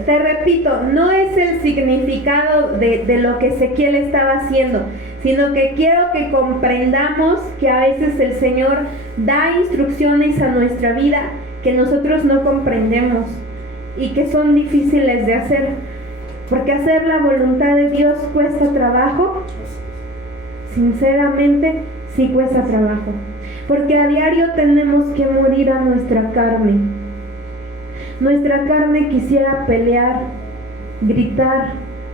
te repito, no es el significado de lo que Ezequiel estaba haciendo, sino que quiero que comprendamos que a veces el Señor da instrucciones a nuestra vida que nosotros no comprendemos y que son difíciles de hacer, porque hacer la voluntad de Dios cuesta trabajo. Sinceramente, sí cuesta trabajo, porque a diario tenemos que morir a nuestra carne. Nuestra carne quisiera pelear, gritar,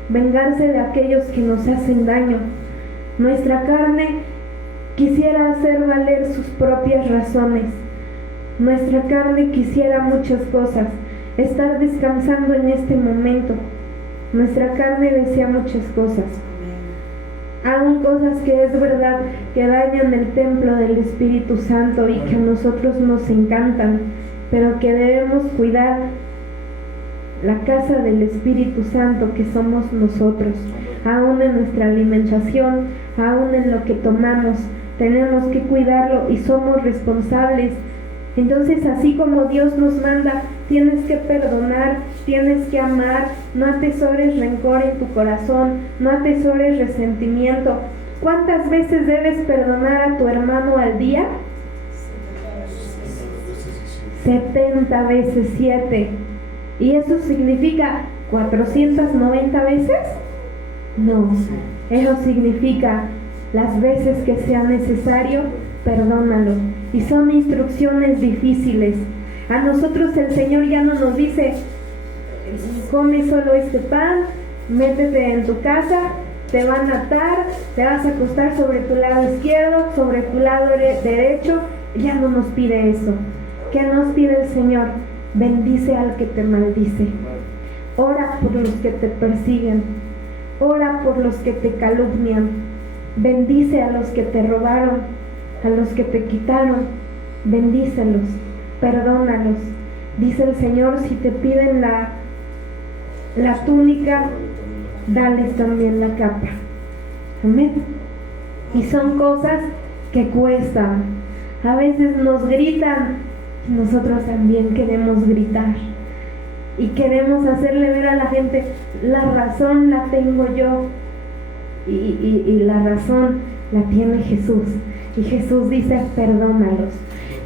vengarse de aquellos que nos hacen daño. Nuestra carne quisiera hacer valer sus propias razones. Nuestra carne quisiera muchas cosas, estar descansando en este momento. Nuestra carne desea muchas cosas. Aún cosas que es verdad que dañan el templo del Espíritu Santo y que a nosotros nos encantan, pero que debemos cuidar la casa del Espíritu Santo que somos nosotros. Aún en nuestra alimentación, aún en lo que tomamos, tenemos que cuidarlo y somos responsables. Entonces, así como Dios nos manda, tienes que perdonar, tienes que amar, no atesores rencor en tu corazón, no atesores resentimiento. ¿Cuántas veces debes perdonar a tu hermano al día? 70 veces 7. ¿Y eso significa 490 veces? No, eso significa las veces que sea necesario, perdónalo. Y son instrucciones difíciles. A nosotros el Señor ya no nos dice, come solo este pan, métete en tu casa, te van a atar, te vas a acostar sobre tu lado izquierdo, sobre tu lado derecho. Ya no nos pide eso. ¿Qué nos pide el Señor? Bendice al que te maldice. Ora por los que te persiguen. Ora por los que te calumnian. Bendice a los que te robaron, a los que te quitaron. Bendícelos, perdónalos. Dice el Señor, si te piden la túnica, dales también la capa. Amén. Y son cosas que cuestan. A veces nos gritan, nosotros también queremos gritar. Y queremos hacerle ver a la gente, la razón la tengo yo. Y la razón la tiene Jesús. Y Jesús dice, perdónalos.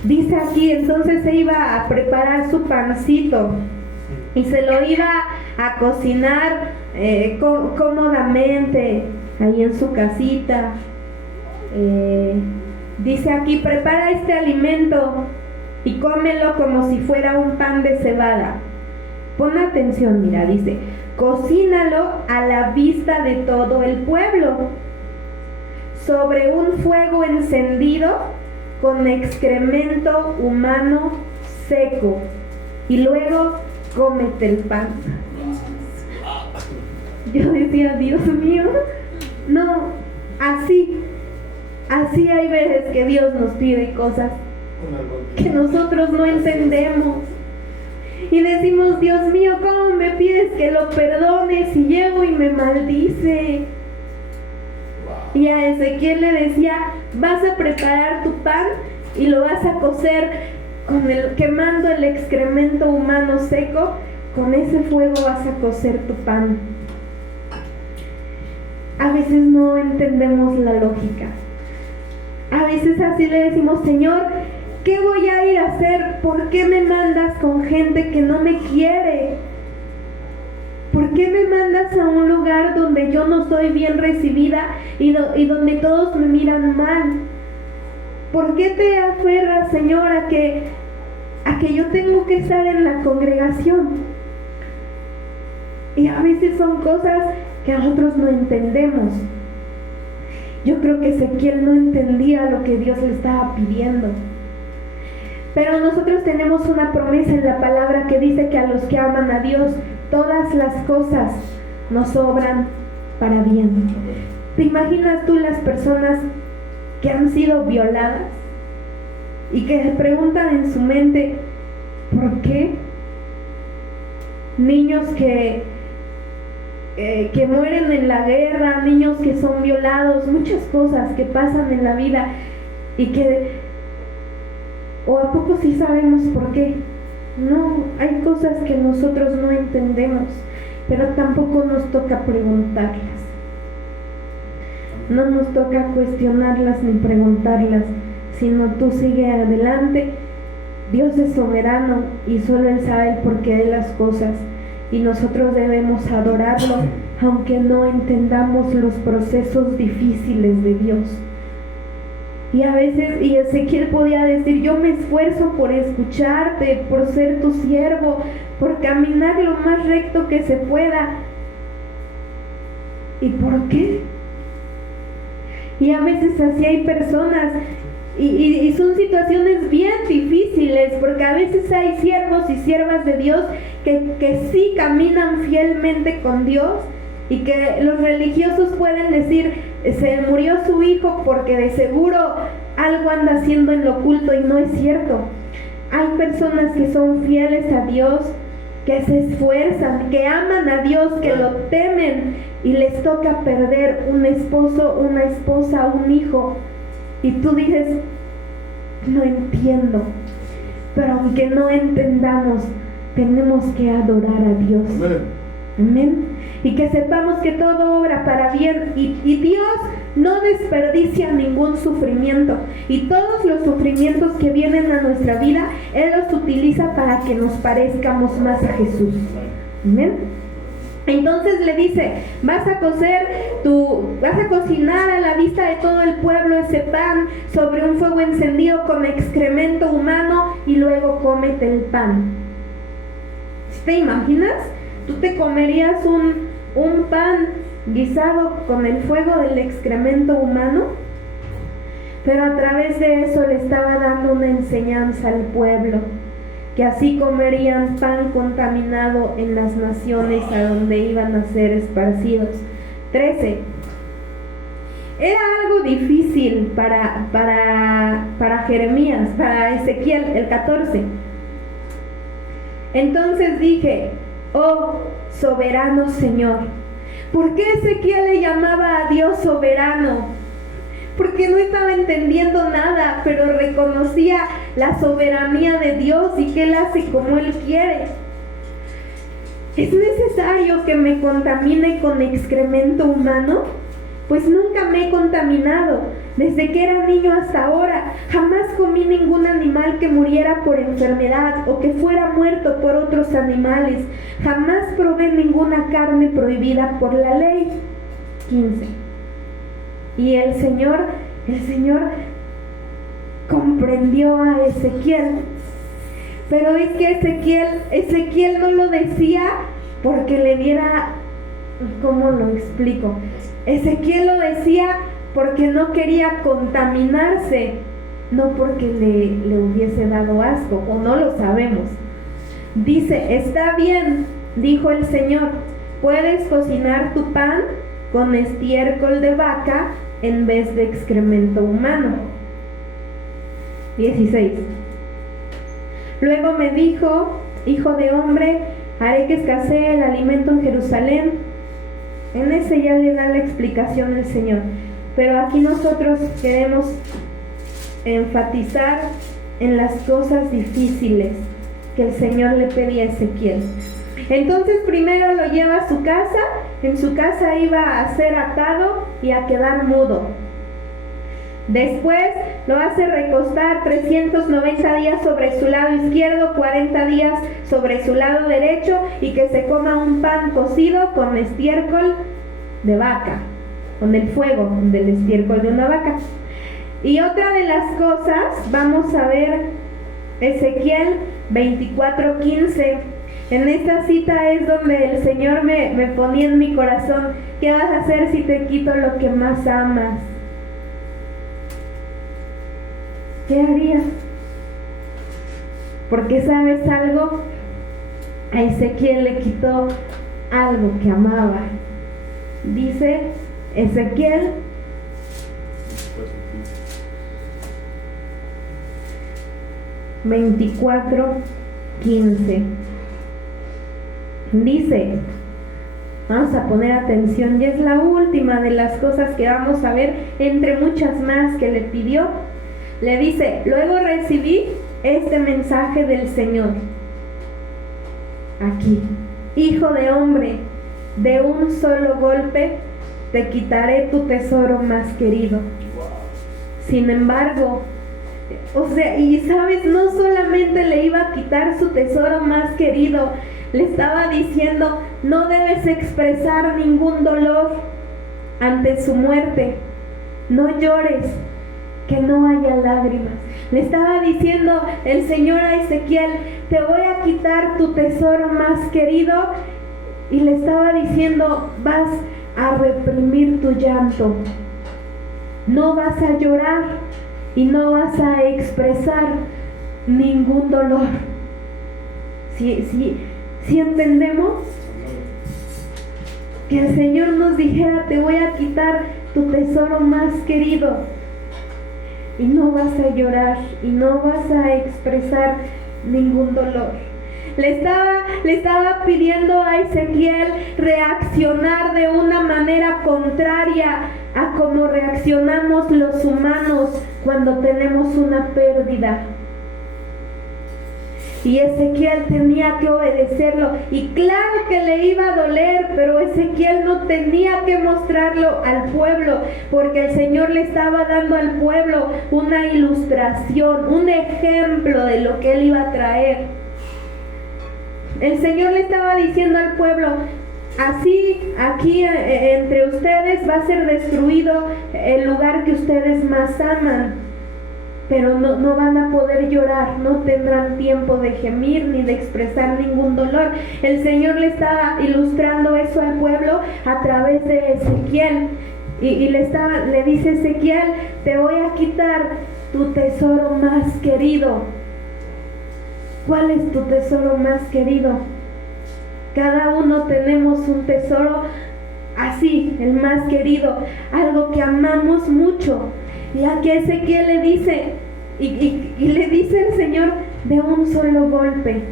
Dice aquí, entonces se iba a preparar su pancito y se lo iba a cocinar cómodamente ahí en su casita. Dice aquí, prepara este alimento y cómelo como si fuera un pan de cebada. Pon atención, mira, dice, cocínalo a la vista de todo el pueblo, sobre un fuego encendido con excremento humano seco, y luego cómete el pan. Yo decía, Dios mío, no, así hay veces que Dios nos pide cosas que nosotros no entendemos. Y decimos, Dios mío, ¿cómo me pides que lo perdones? Y llego y me maldice. Y a Ezequiel le decía, vas a preparar tu pan y lo vas a cocer quemando el excremento humano seco. Con ese fuego vas a cocer tu pan. A veces no entendemos la lógica. A veces así le decimos, Señor, ¿qué voy a ir a hacer? ¿Por qué me mandas con gente que no me quiere? ¿Por qué me mandas a un lugar donde yo no soy bien recibida y donde todos me miran mal? ¿Por qué te aferras, Señor, a que yo tengo que estar en la congregación? Y a veces son cosas que nosotros no entendemos. Yo creo que Ezequiel no entendía lo que Dios le estaba pidiendo. Pero nosotros tenemos una promesa en la palabra que dice que a los que aman a Dios, todas las cosas nos obran para bien. ¿Te imaginas tú las personas que han sido violadas y que se preguntan en su mente, ¿por qué? Niños que mueren en la guerra, niños que son violados, muchas cosas que pasan en la vida y que, o a poco sí sabemos por qué. No, hay cosas que nosotros no entendemos, pero tampoco nos toca preguntarlas. No nos toca cuestionarlas ni preguntarlas, sino tú sigue adelante. Dios es soberano y solo Él sabe el porqué de las cosas. Y nosotros debemos adorarlo, aunque no entendamos los procesos difíciles de Dios. Y a veces, y Ezequiel podía decir, yo me esfuerzo por escucharte, por ser tu siervo, por caminar lo más recto que se pueda. ¿Y por qué? Y a veces así hay personas, y son situaciones bien difíciles, porque a veces hay siervos y siervas de Dios que sí caminan fielmente con Dios, y que los religiosos pueden decir, se murió su hijo porque de seguro algo anda haciendo en lo oculto, y no es cierto. Hay personas que son fieles a Dios, que se esfuerzan, que aman a Dios, que lo temen, y les toca perder un esposo, una esposa, un hijo, y tú dices, no entiendo. Pero aunque no entendamos, tenemos que adorar a Dios. Amén. Y que sepamos que todo obra para bien, y Dios no desperdicia ningún sufrimiento, y todos los sufrimientos que vienen a nuestra vida, Él los utiliza para que nos parezcamos más a Jesús. Amén. Entonces le dice, vas a cocinar a la vista de todo el pueblo ese pan sobre un fuego encendido con excremento humano, y luego cómete el pan. ¿Te imaginas? ¿Tú te comerías un pan guisado con el fuego del excremento humano? Pero a través de eso le estaba dando una enseñanza al pueblo, que así comerían pan contaminado en las naciones a donde iban a ser esparcidos. 13. Era algo difícil para Jeremías, para Ezequiel. El 14. Entonces dije, oh soberano Señor, ¿Por qué Ezequiel le llamaba a Dios soberano? Porque no estaba entendiendo nada, pero reconocía la soberanía de Dios y que Él hace como Él quiere. ¿Es necesario que me contamine con excremento humano? Pues nunca me he contaminado. Desde que era niño hasta ahora, jamás comí ningún animal que muriera por enfermedad o que fuera muerto por otros animales. Jamás probé ninguna carne prohibida por la ley. 15. Y el Señor comprendió a Ezequiel. Pero es que Ezequiel no lo decía porque le diera, ¿cómo lo explico? Ezequiel lo decía porque no quería contaminarse, no porque le hubiese dado asco, o no lo sabemos. Dice, está bien, dijo el Señor, puedes cocinar tu pan con estiércol de vaca en vez de excremento humano. 16. Luego me dijo, hijo de hombre, haré que escasee el alimento en Jerusalén. En ese ya le da la explicación el Señor. Pero aquí nosotros queremos enfatizar en las cosas difíciles que el Señor le pedía a Ezequiel. Entonces primero lo lleva a su casa. En su casa iba a ser atado y a quedar mudo. Después lo hace recostar 390 días sobre su lado izquierdo, 40 días sobre su lado derecho, y que se coma un pan cocido con estiércol de vaca, con el fuego del estiércol de una vaca. Y otra de las cosas, vamos a ver Ezequiel 24:15. En esta cita es donde el Señor me ponía en mi corazón, ¿qué vas a hacer si te quito lo que más amas? ¿Qué harías? Porque ¿sabes algo? A Ezequiel le quitó algo que amaba. Dice Ezequiel 24:15. Dice, vamos a poner atención, y es la última de las cosas que vamos a ver, entre muchas más que le pidió. Le dice, luego recibí este mensaje del Señor. Aquí, hijo de hombre, de un solo golpe te quitaré tu tesoro más querido. Sin embargo, y sabes, no solamente le iba a quitar su tesoro más querido, le estaba diciendo, no debes expresar ningún dolor ante su muerte. No llores, que no haya lágrimas. Le estaba diciendo el Señor a Ezequiel, te voy a quitar tu tesoro más querido, y le estaba diciendo, vas a reprimir tu llanto, no vas a llorar y no vas a expresar ningún dolor. Si entendemos que el Señor nos dijera, te voy a quitar tu tesoro más querido, y no vas a llorar y no vas a expresar ningún dolor. Le estaba pidiendo a Ezequiel reaccionar de una manera contraria a cómo reaccionamos los humanos cuando tenemos una pérdida. Y Ezequiel tenía que obedecerlo, y claro que le iba a doler, pero Ezequiel no tenía que mostrarlo al pueblo, porque el Señor le estaba dando al pueblo una ilustración, un ejemplo de lo que Él iba a traer. El Señor le estaba diciendo al pueblo, así aquí entre ustedes va a ser destruido el lugar que ustedes más aman. Pero no van a poder llorar, no tendrán tiempo de gemir ni de expresar ningún dolor. El Señor le estaba ilustrando eso al pueblo a través de Ezequiel. Y le dice Ezequiel, te voy a quitar tu tesoro más querido. ¿Cuál es tu tesoro más querido? Cada uno tenemos un tesoro así, el más querido, algo que amamos mucho. Y aquí Ezequiel le dice, y le dice el Señor, de un solo golpe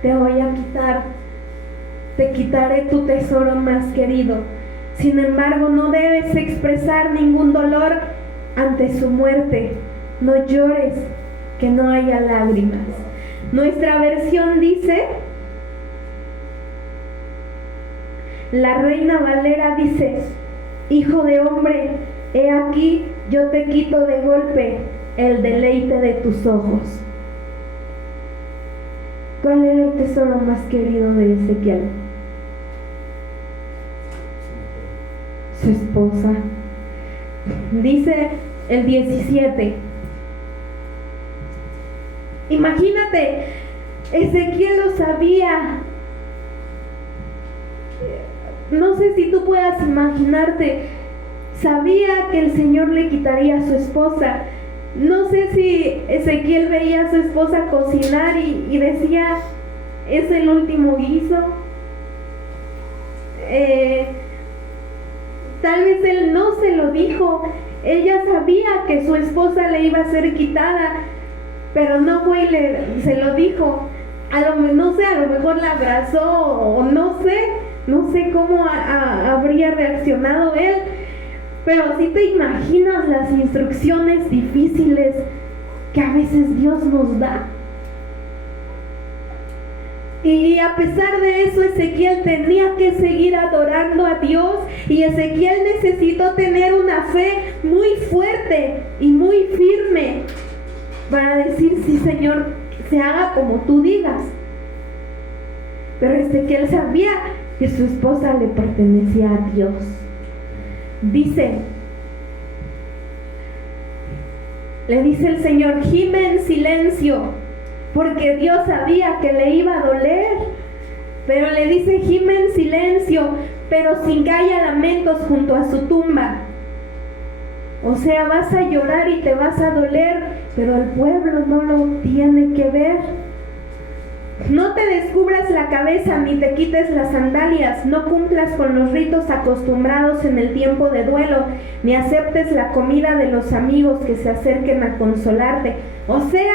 te voy a quitar, te quitaré tu tesoro más querido. Sin embargo, no debes expresar ningún dolor ante su muerte. No llores, que no haya lágrimas. Nuestra versión dice, la Reina Valera dice: hijo de hombre, he aquí, yo te quito de golpe el deleite de tus ojos. ¿Cuál era el tesoro más querido de Ezequiel? Su esposa. Dice el 17. Imagínate, Ezequiel lo sabía. No sé si tú puedas imaginarte. Sabía que el Señor le quitaría a su esposa. No sé si Ezequiel veía a su esposa cocinar y decía, es el último guiso. Tal vez él no se lo dijo. Ella sabía que su esposa le iba a ser quitada, pero no fue y se lo dijo. No sé, a lo mejor la abrazó o no sé cómo habría reaccionado él. Pero si te imaginas las instrucciones difíciles que a veces Dios nos da. Y a pesar de eso, Ezequiel tenía que seguir adorando a Dios, y Ezequiel necesitó tener una fe muy fuerte y muy firme para decir: sí, Señor, se haga como tú digas. Pero Ezequiel sabía que su esposa le pertenecía a Dios. Le dice el Señor: gime en silencio, porque Dios sabía que le iba a doler. Pero le dice: gime en silencio, pero sin que haya lamentos junto a su tumba. O sea, vas a llorar y te vas a doler, pero el pueblo no lo tiene que ver. No te descubras la cabeza ni te quites las sandalias, no cumplas con los ritos acostumbrados en el tiempo de duelo, ni aceptes la comida de los amigos que se acerquen a consolarte. O sea,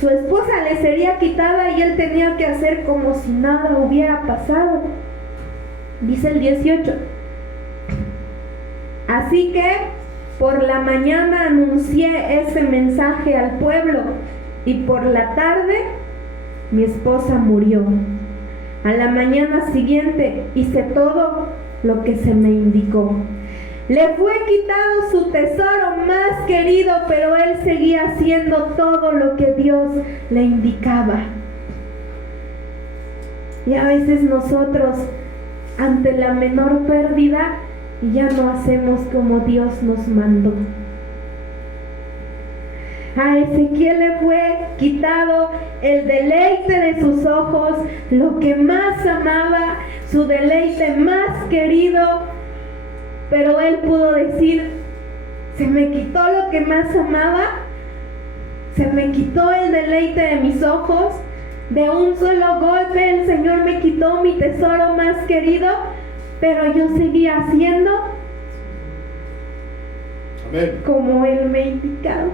su esposa le sería quitada y él tenía que hacer como si nada hubiera pasado. Dice el 18. Así que por la mañana anuncié ese mensaje al pueblo, y por la tarde mi esposa murió. A la mañana siguiente hice todo lo que se me indicó. Le fue quitado su tesoro más querido, pero él seguía haciendo todo lo que Dios le indicaba. Y a veces nosotros, ante la menor pérdida, ya no hacemos como Dios nos mandó. A Ezequiel le fue quitado el deleite de sus ojos, lo que más amaba, su deleite más querido, pero él pudo decir: se me quitó lo que más amaba, se me quitó el deleite de mis ojos, de un solo golpe el Señor me quitó mi tesoro más querido, pero yo seguía haciendo como Él me indicaba.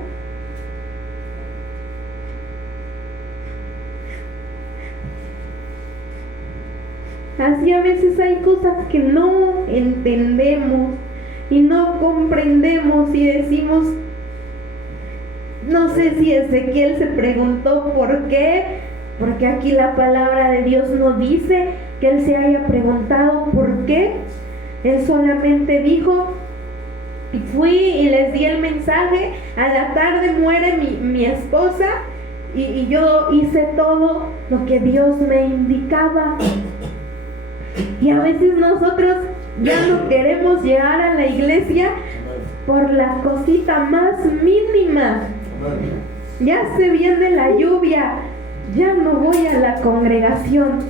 Así a veces hay cosas que no entendemos y no comprendemos y decimos, no sé si Ezequiel se preguntó por qué, porque aquí la palabra de Dios no dice que él se haya preguntado por qué. Él solamente dijo: fui y les di el mensaje, a la tarde muere mi esposa y yo hice todo lo que Dios me indicaba. Y a veces nosotros ya no queremos llegar a la iglesia por la cosita más mínima. Ya se viene la lluvia, ya no voy a la congregación.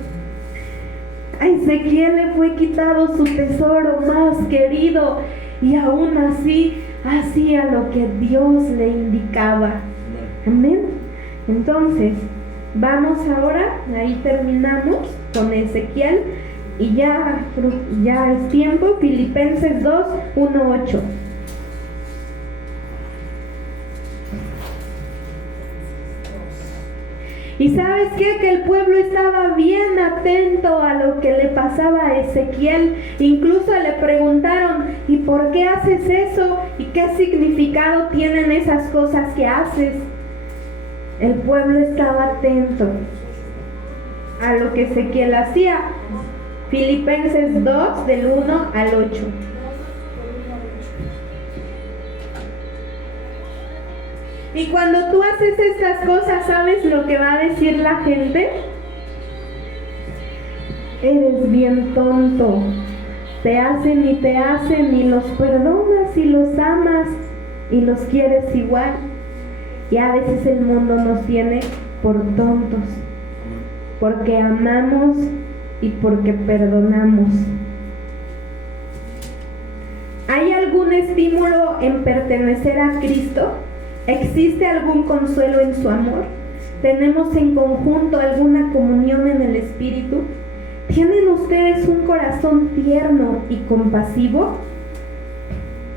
A Ezequiel le fue quitado su tesoro más querido, y aún así hacía lo que Dios le indicaba. Amén. Entonces, vamos ahora, ahí terminamos con Ezequiel. Y ya es tiempo. Filipenses 2, 1, 8. Y ¿sabes qué? Que el pueblo estaba bien atento a lo que le pasaba a Ezequiel. Incluso le preguntaron, ¿y por qué haces eso? ¿Y qué significado tienen esas cosas que haces? El pueblo estaba atento a lo que Ezequiel hacía. Filipenses 2, del 1 al 8. Y cuando tú haces estas cosas, ¿sabes lo que va a decir la gente? Eres bien tonto. Te hacen y los perdonas y los amas y los quieres igual. Y a veces el mundo nos tiene por tontos, porque amamos y porque perdonamos. ¿Hay algún estímulo en pertenecer a Cristo? ¿Existe algún consuelo en su amor? ¿Tenemos en conjunto alguna comunión en el Espíritu? ¿Tienen ustedes un corazón tierno y compasivo?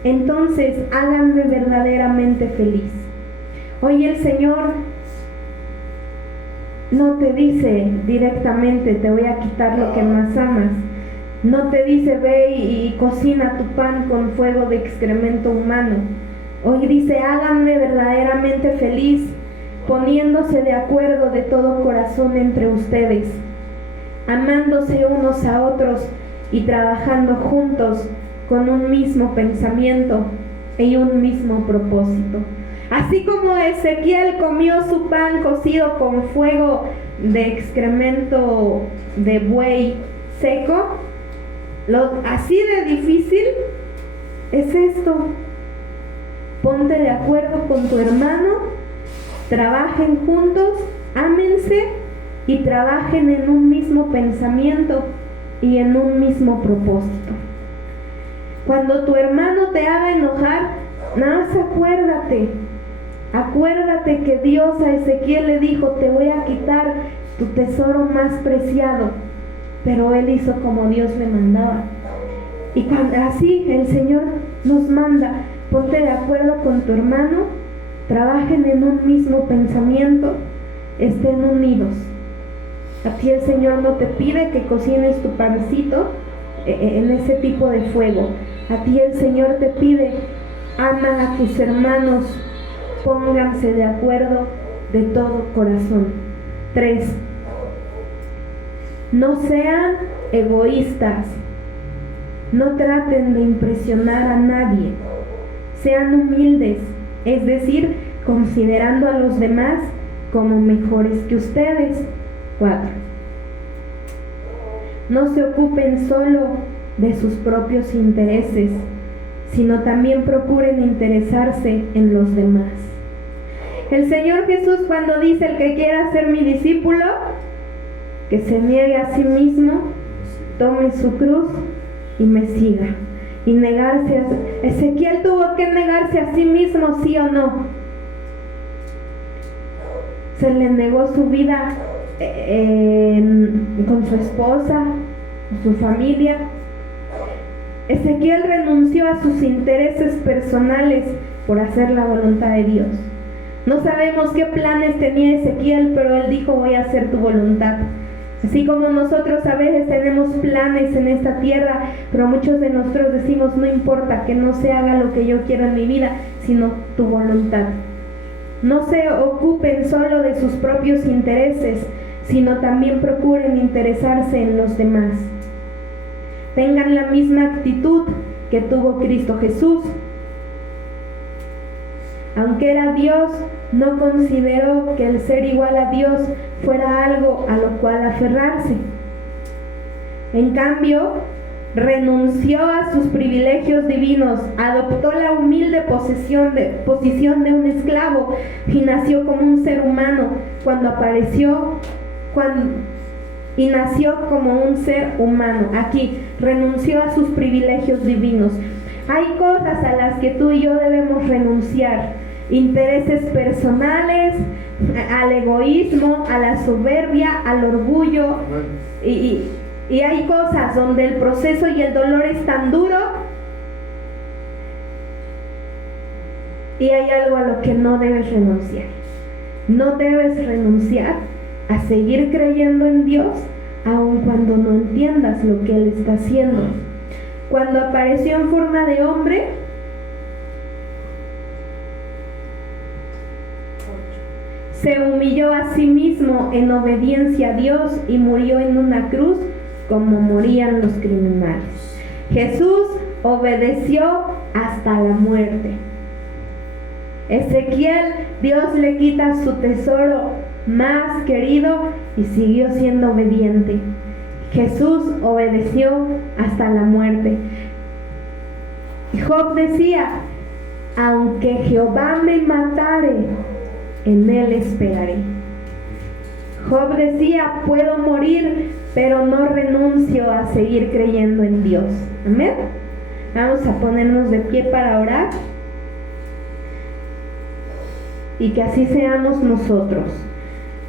Entonces háganme verdaderamente feliz. Hoy el Señor no te dice directamente, te voy a quitar lo que más amas. No te dice, ve y cocina tu pan con fuego de excremento humano. Hoy dice, háganme verdaderamente feliz, poniéndose de acuerdo de todo corazón entre ustedes, amándose unos a otros y trabajando juntos con un mismo pensamiento y un mismo propósito. Así como Ezequiel comió su pan cocido con fuego de excremento de buey seco, así de difícil es esto. Ponte de acuerdo con tu hermano, trabajen juntos, ámense y trabajen en un mismo pensamiento y en un mismo propósito. Cuando tu hermano te haga enojar, nada más acuérdate que Dios a Ezequiel le dijo, te voy a quitar tu tesoro más preciado, pero él hizo como Dios le mandaba. Y cuando así el Señor nos manda, ponte de acuerdo con tu hermano, trabajen en un mismo pensamiento, estén unidos. A ti el Señor no te pide que cocines tu pancito en ese tipo de fuego. A ti el Señor te pide, ama a tus hermanos, pónganse de acuerdo de todo corazón. 3. No sean egoístas. No traten de impresionar a nadie. Sean humildes, es decir, considerando a los demás como mejores que ustedes. 4. No se ocupen solo de sus propios intereses, sino también procuren interesarse en los demás. El Señor Jesús, cuando dice, el que quiera ser mi discípulo, que se niegue a sí mismo, tome su cruz y me siga. Y negarse a... Ezequiel tuvo que negarse a sí mismo, ¿sí o no? Se le negó su vida con su esposa, su familia. Ezequiel renunció a sus intereses personales por hacer la voluntad de Dios. No sabemos qué planes tenía Ezequiel, pero él dijo, voy a hacer tu voluntad. Así como nosotros a veces tenemos planes en esta tierra, pero muchos de nosotros decimos, no importa que no se haga lo que yo quiero en mi vida, sino tu voluntad. No se ocupen solo de sus propios intereses, sino también procuren interesarse en los demás. Tengan la misma actitud que tuvo Cristo Jesús. Aunque era Dios, no consideró que el ser igual a Dios fuera algo a lo cual aferrarse. En cambio, renunció a sus privilegios divinos, adoptó la humilde posición de un esclavo y nació como un ser humano y nació como un ser humano. Aquí, renunció a sus privilegios divinos. Hay cosas a las que tú y yo debemos renunciar. Intereses personales, al egoísmo, a la soberbia, al orgullo. Y hay cosas donde el proceso y el dolor es tan duro. Y hay algo a lo que no debes renunciar. No debes renunciar a seguir creyendo en Dios, aun cuando no entiendas lo que Él está haciendo. Cuando apareció en forma de hombre, se humilló a sí mismo en obediencia a Dios y murió en una cruz como morían los criminales. Jesús obedeció hasta la muerte. Ezequiel, Dios le quita su tesoro más querido y siguió siendo obediente. Jesús obedeció hasta la muerte. Job decía: aunque Jehová me matare, en él esperaré. Job decía: puedo morir, pero no renuncio a seguir creyendo en Dios. Amén. Vamos a ponernos de pie para orar. Y que así seamos nosotros.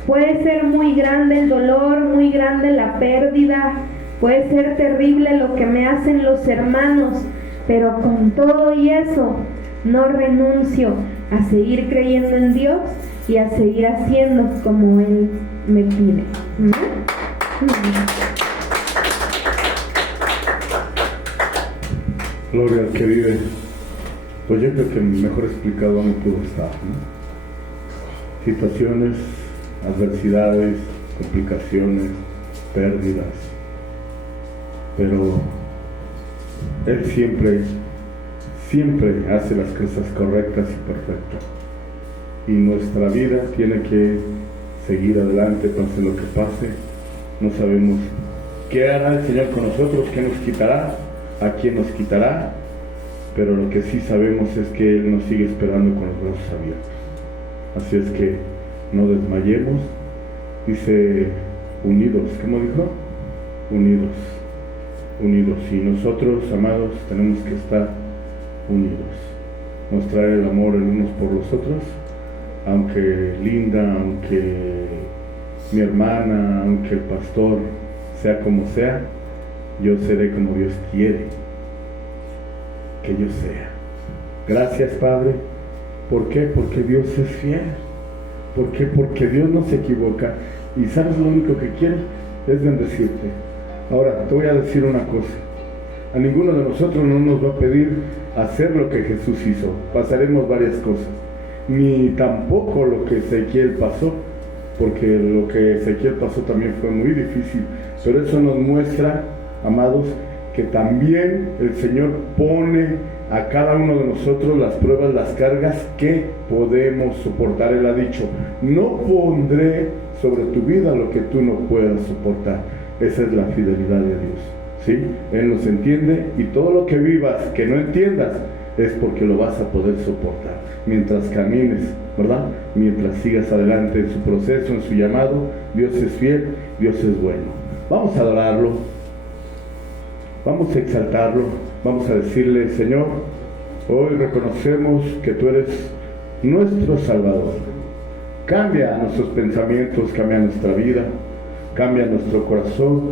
Puede ser muy grande el dolor, muy grande la pérdida, puede ser terrible lo que me hacen los hermanos, pero con todo y eso no renuncio a seguir creyendo en Dios y a seguir haciendo como Él me pide. Gloria al que vive. Pues yo creo que mejor explicado no pudo estar, ¿no? Situaciones, adversidades, complicaciones, pérdidas, pero Él siempre hace las cosas correctas y perfectas, y nuestra vida tiene que seguir adelante, pase lo que pase. No sabemos qué hará el Señor con nosotros, qué nos quitará, a quién nos quitará, pero lo que sí sabemos es que Él nos sigue esperando con los brazos abiertos. Así es que no desmayemos. Dice unidos, ¿cómo dijo? Unidos. Y nosotros, amados, tenemos que estar unidos. Mostrar el amor el unos por los otros, aunque Linda, aunque mi hermana, aunque el pastor sea como sea, yo seré como Dios quiere que yo sea. Gracias, Padre. ¿Por qué? Porque Dios es fiel. ¿Por qué? Porque Dios no se equivoca. Y sabes, lo único que quiere es bendecirte. Ahora, te voy a decir una cosa. A ninguno de nosotros no nos va a pedir hacer lo que Jesús hizo. Pasaremos varias cosas. Ni tampoco lo que Ezequiel pasó, porque lo que Ezequiel pasó también fue muy difícil. Pero eso nos muestra, amados, que también el Señor pone a cada uno de nosotros las pruebas, las cargas que podemos soportar. Él ha dicho: no pondré sobre tu vida lo que tú no puedas soportar. Esa es la fidelidad de Dios, ¿sí? Él nos entiende, y todo lo que vivas que no entiendas es porque lo vas a poder soportar mientras camines, ¿verdad? Mientras sigas adelante en su proceso, en su llamado. Dios es fiel, Dios es bueno. Vamos a adorarlo, vamos a exaltarlo, vamos a decirle: Señor, hoy reconocemos que tú eres nuestro Salvador. Cambia nuestros pensamientos, cambia nuestra vida, cambia nuestro corazón.